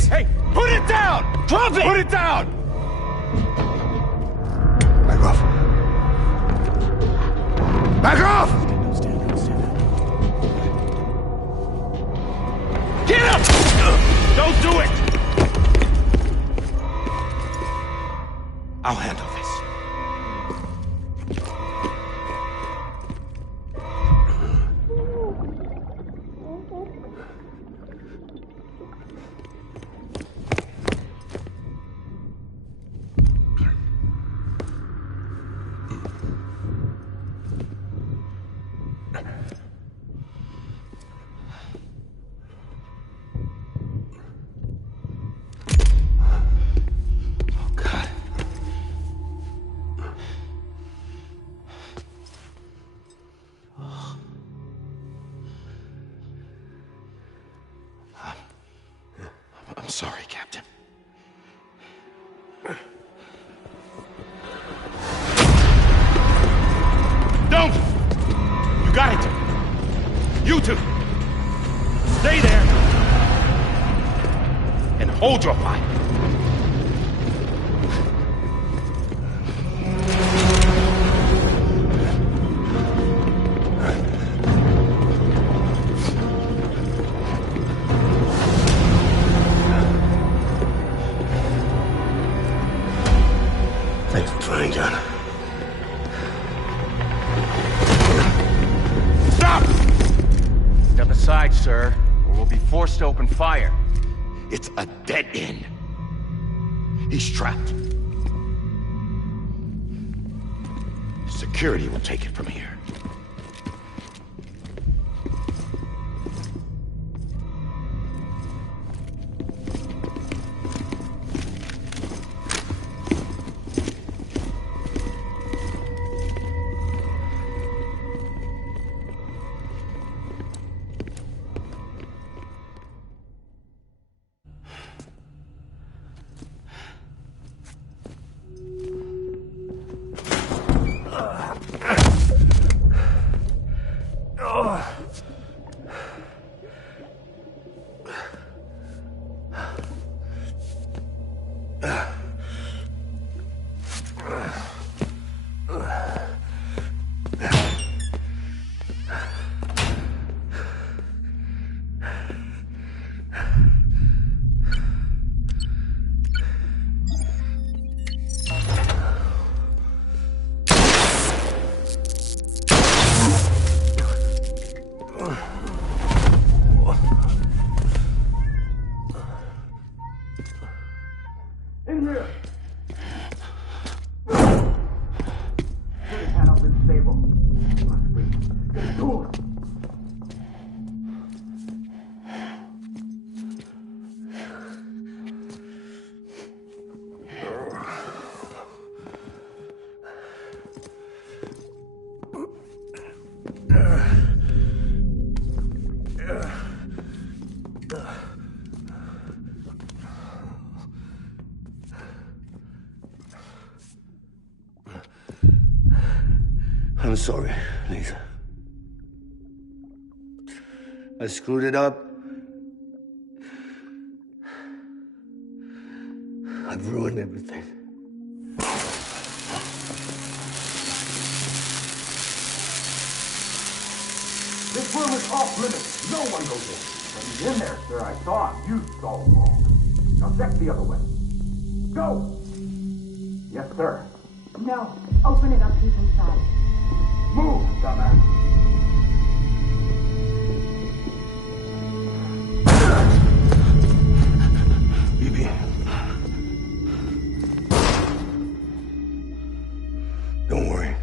Hey, put it down! Drop it! Put it down! Back off. Back off! Get up! Don't do it! I'll handle this. I'm sorry, Captain. Don't! You two! Stay there! And hold your fire. Thanks for trying, John. Stop! Step aside, sir, or we'll be forced to open fire. It's a dead end. He's trapped. Security will take it from here. I'm sorry, Lisa. I screwed it up. I've ruined everything. This room is off limits. No one goes in. But he's in there, sir. I saw him. You saw him all. Now check the other way. Go! Yes, sir. No. Open it up. He's inside. Move, dumbass. Bibi. Don't worry.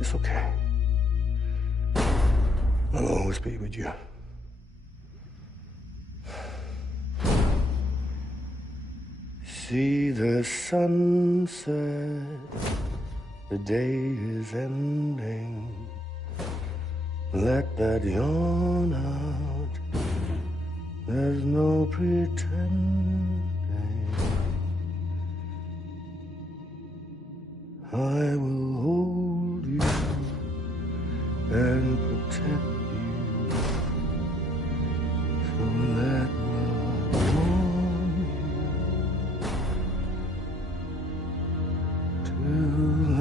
It's okay. I'll always be with you. See the sunset. The day is ending. Let that yawn out. There's no pretending. I will hold you and protect you. So let love warm you to the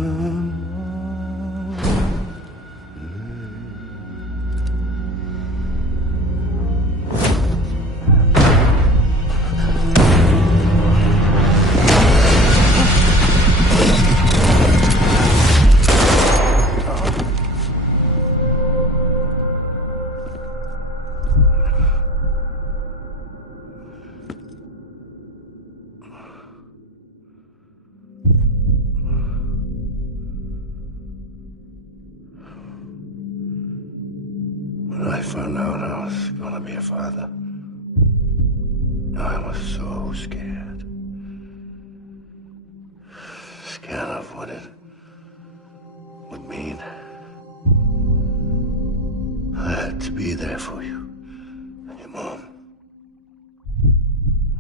When I found out I was gonna be a father, I was so scared. Scared of what it would mean. I had to be there for you and your mom,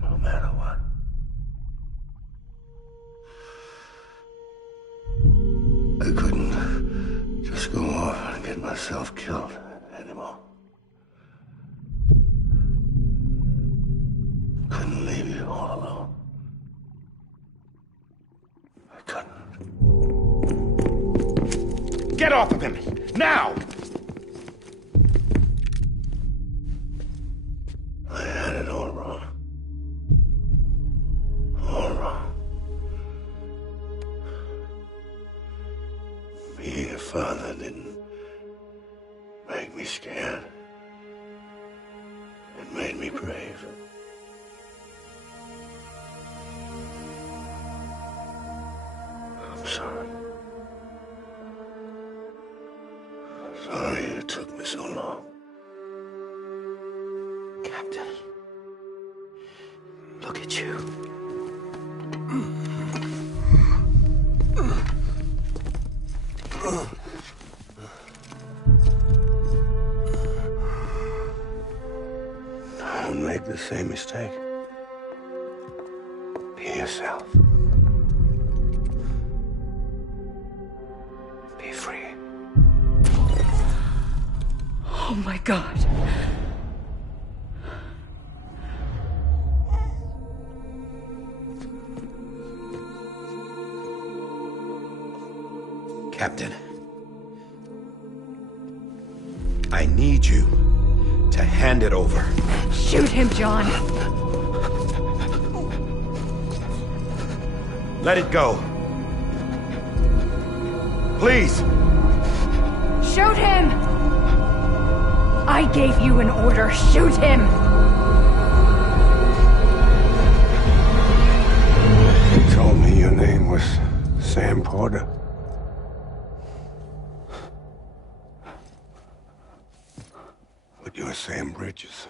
no matter what. I couldn't just go off and get myself killed. Get off of him! Now! I had it all wrong. All wrong. Being a father didn't make me scared. It made me brave. I'm sorry. Sorry it took me so long. Captain, look at you. Don't make the same mistake. Be yourself. Be free. Oh my God. Captain, I need you to hand it over. Shoot him, John. Let it go. Please. Shoot him! I gave you an order. Shoot him! You told me your name was Sam Porter. But you're Sam Bridges.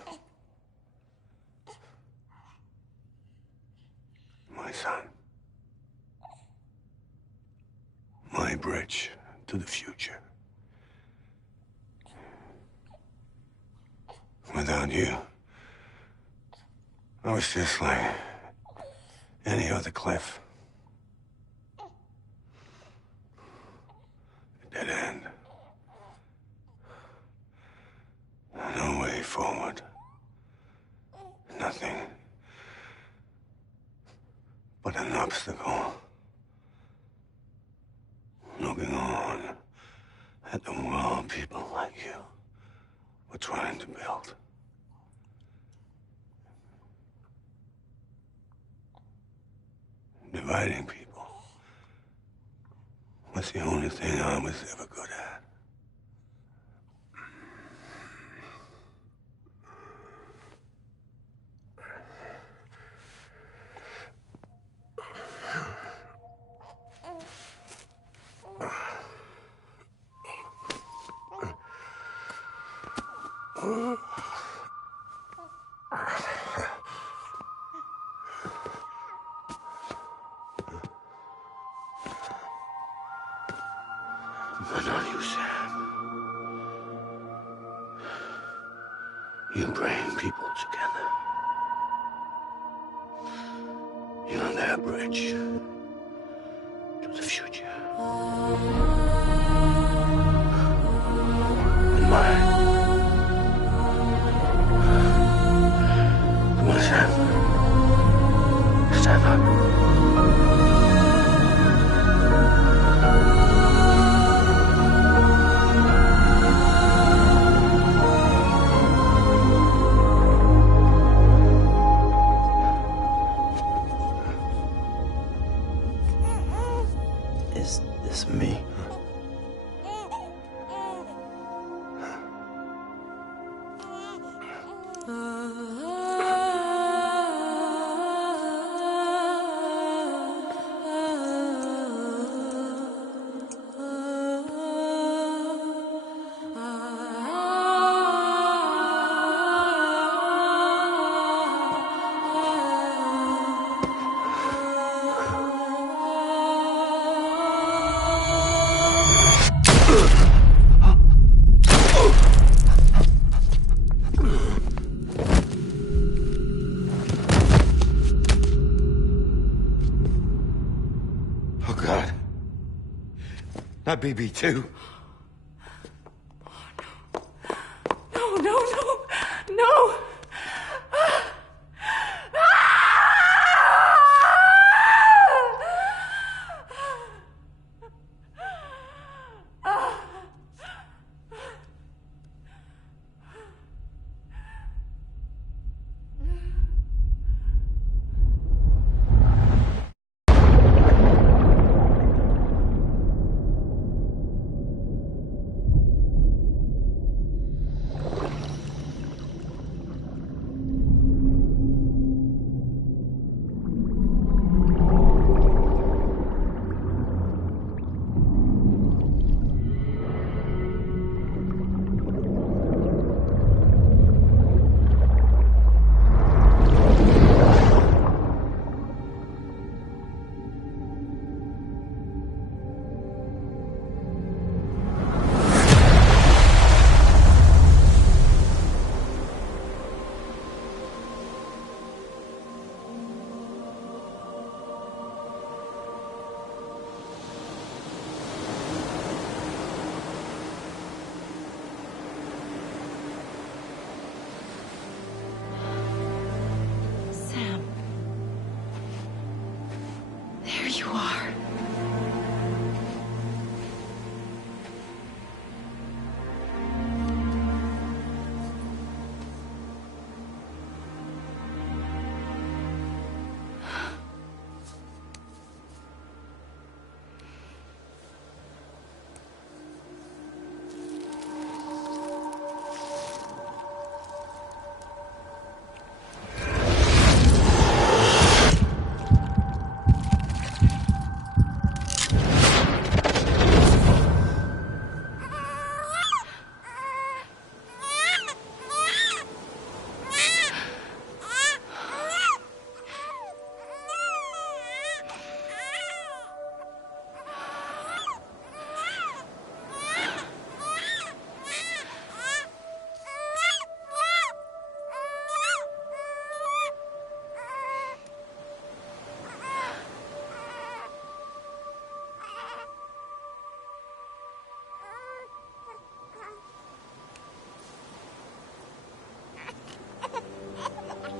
My son. My bridge to the future. Without you, I was just like any other Cliff. A dead end. No way forward. Nothing but an obstacle. Looking on at the world people like you were trying to build. Dividing people was the only thing I was ever good at. But not you, Sam. You bring people together. You're their bridge to the future. And mine. Come on, Sam. Stand up. Is this me? Oh, God. Not BB2. No, no, no, no! Ah! you are.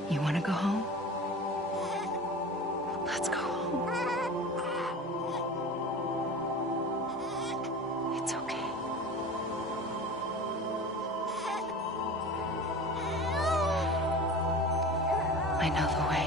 You want to go home? Let's go home. It's okay. I know the way.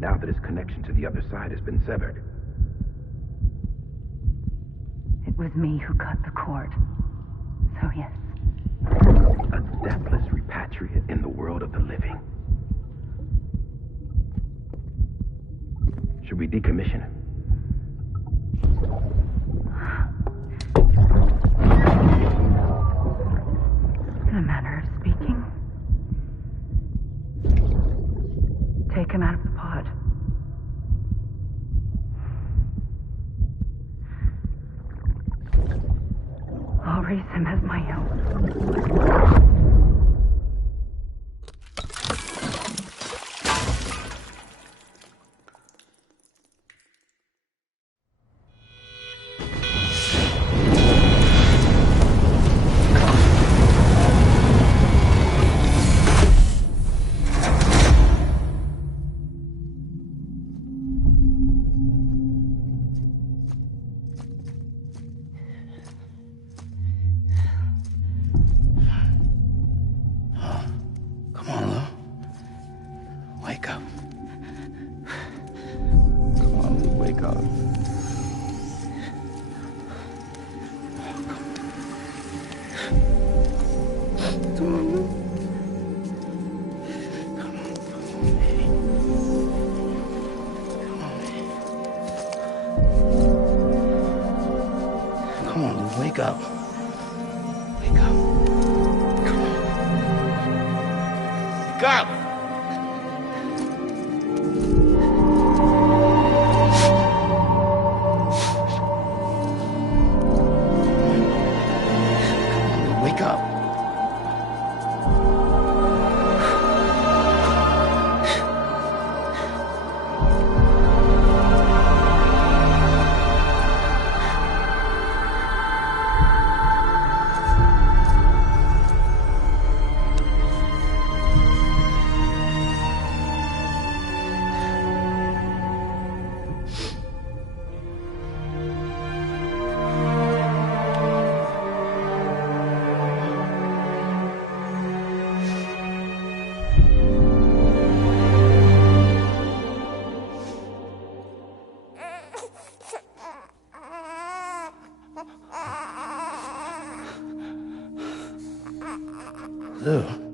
Now that his connection to the other side has been severed. It was me who cut the cord. So yes. A deathless repatriate in the world of the living. Should we decommission him? In a manner of speaking. Take him out of the pod. I'll raise him as my own. Wake up. Wake up. Come on. Wake up! Lou.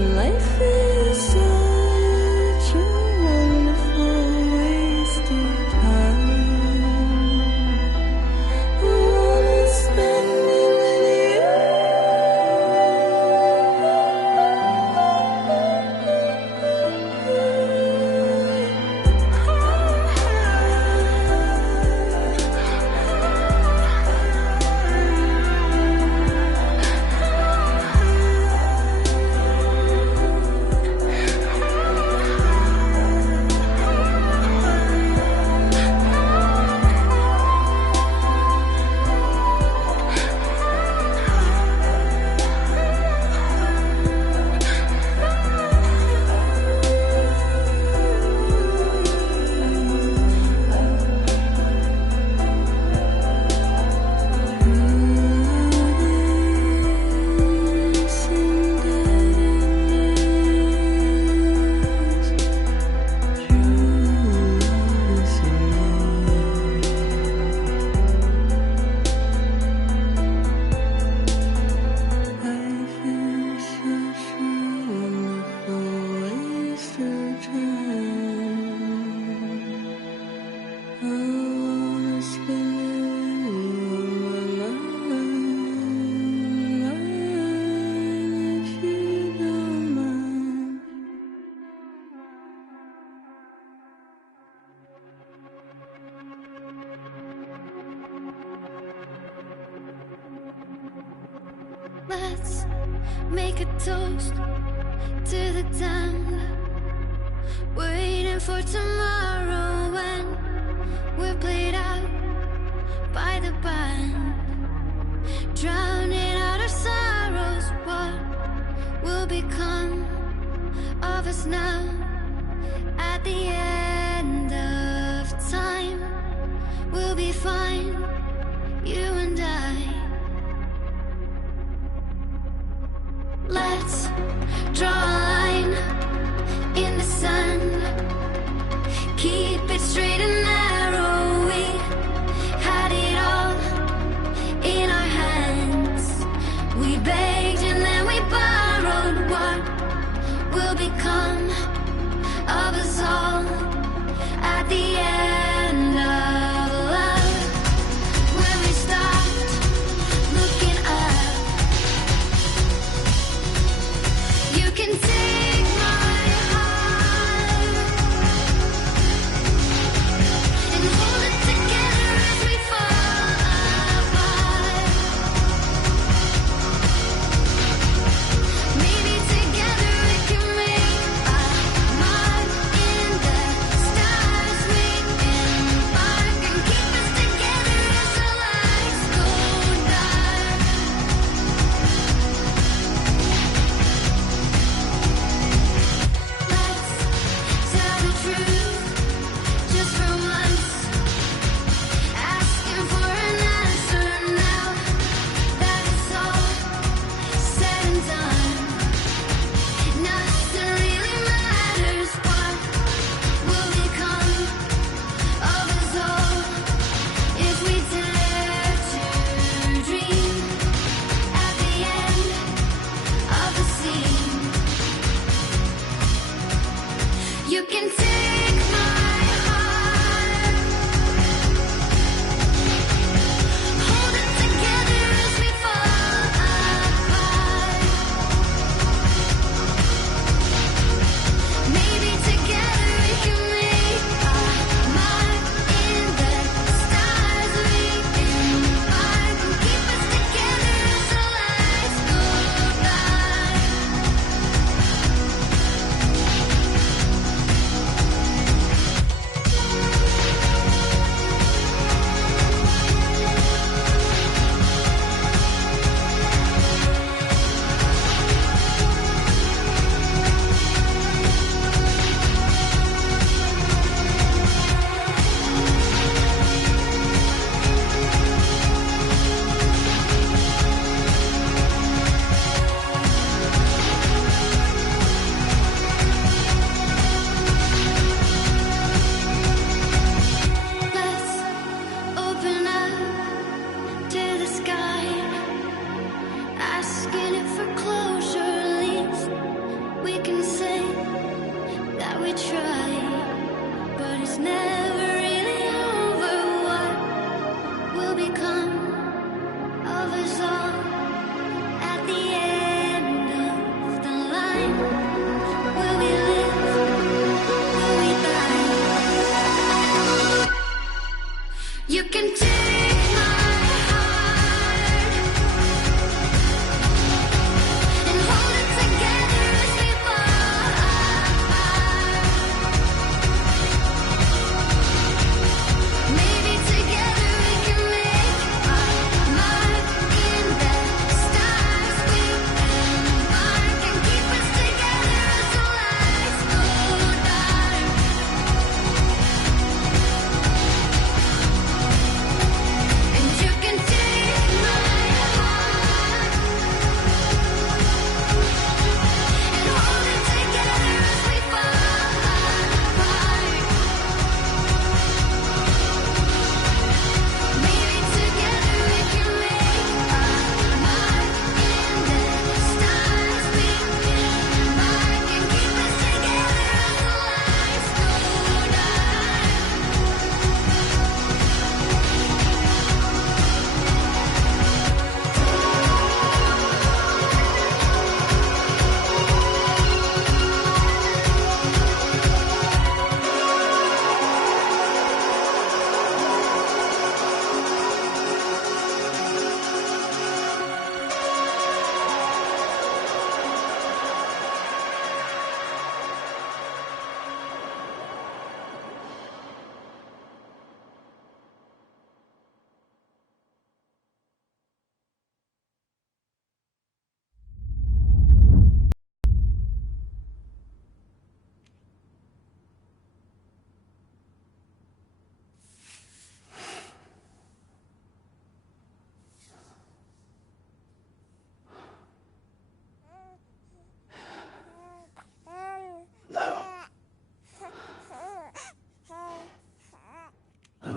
Life is such a wonderful waste Let's make a toast to the damned, waiting for tomorrow when we're played out by the band, drowning out our sorrows. What will become of us now at the end of time? We'll be fine, you and I. Let's draw a line in the sand, keep it straight and narrow. We had it all in our hands. We begged and then we borrowed. What will become of us all at the end of love? When we stopped looking up, you can take my heart and hold it together as we fall apart. Maybe together we can make a mark in the stars. We embark and keep us together as the lights go dark. Let's tell the truth just for once, asking for an answer now that it's all said and done. Nothing really matters. What will become of us all if we dare to dream at the end of the scene? You can take my heart, hold it together as we fall apart. Maybe together we can make a mark in the stars. We embark and keep us together as the lights go dark.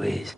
please.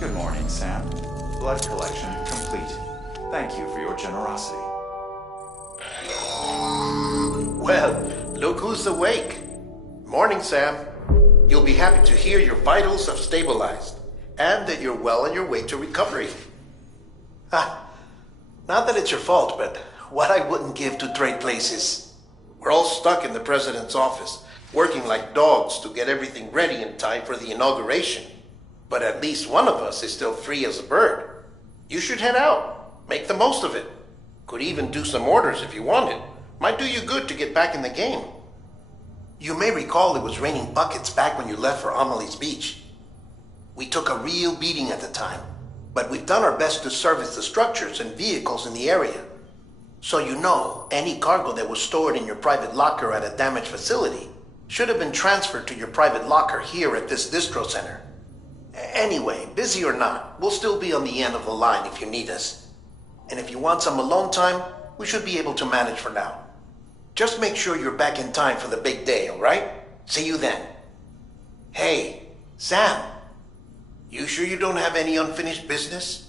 Good morning, Sam. Blood collection complete. Thank you for your generosity. Well, look who's awake. Morning, Sam. You'll be happy to hear your vitals have stabilized, and that you're well on your way to recovery. Not that it's your fault, but what I wouldn't give to trade places. We're all stuck in the president's office, working like dogs to get everything ready in time for the inauguration. But at least one of us is still free as a bird. You should head out. Make the most of it. Could even do some orders if you wanted. Might do you good to get back in the game. You may recall it was raining buckets back when you left for Amelie's Beach. We took a real beating at the time, but we've done our best to service the structures and vehicles in the area. So you know, any cargo that was stored in your private locker at a damaged facility should have been transferred to your private locker here at this distro center. Anyway, busy or not, we'll still be on the end of the line if you need us. And if you want some alone time, we should be able to manage for now. Just make sure you're back in time for the big day, alright? See you then. Hey, Sam. You sure you don't have any unfinished business?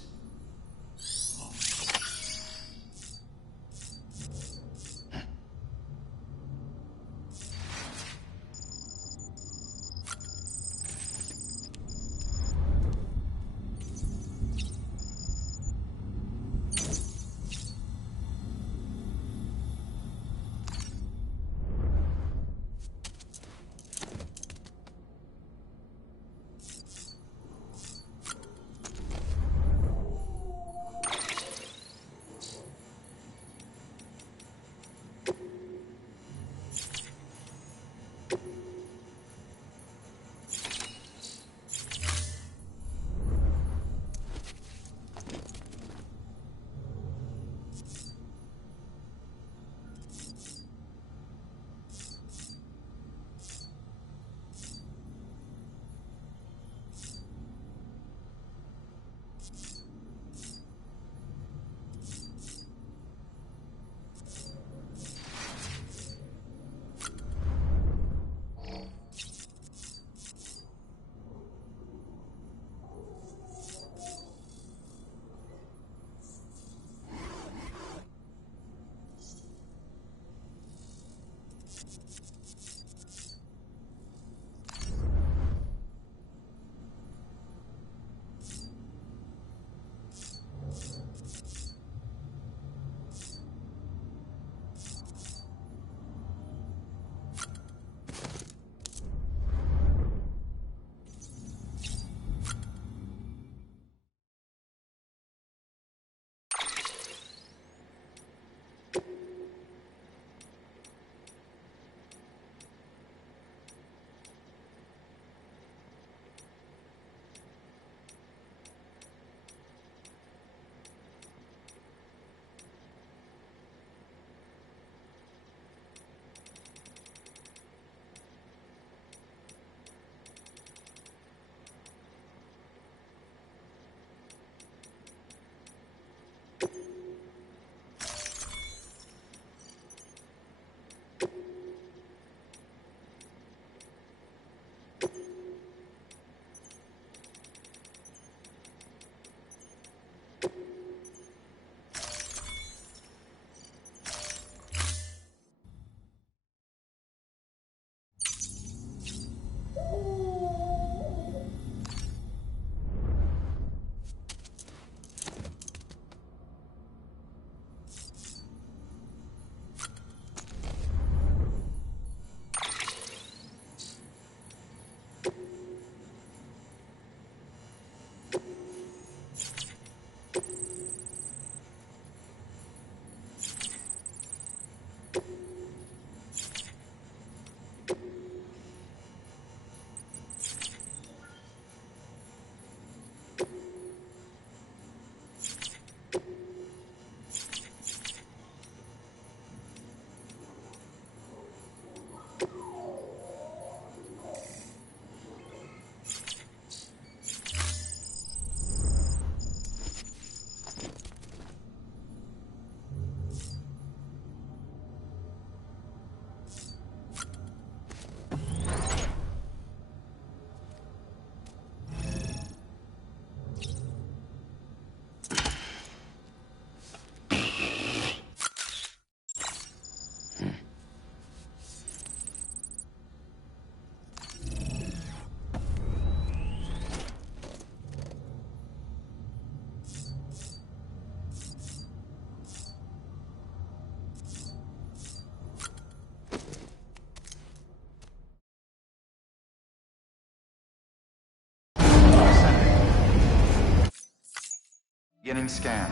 scan.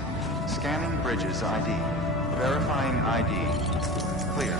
Scanning Bridges ID. Verifying ID. Clear.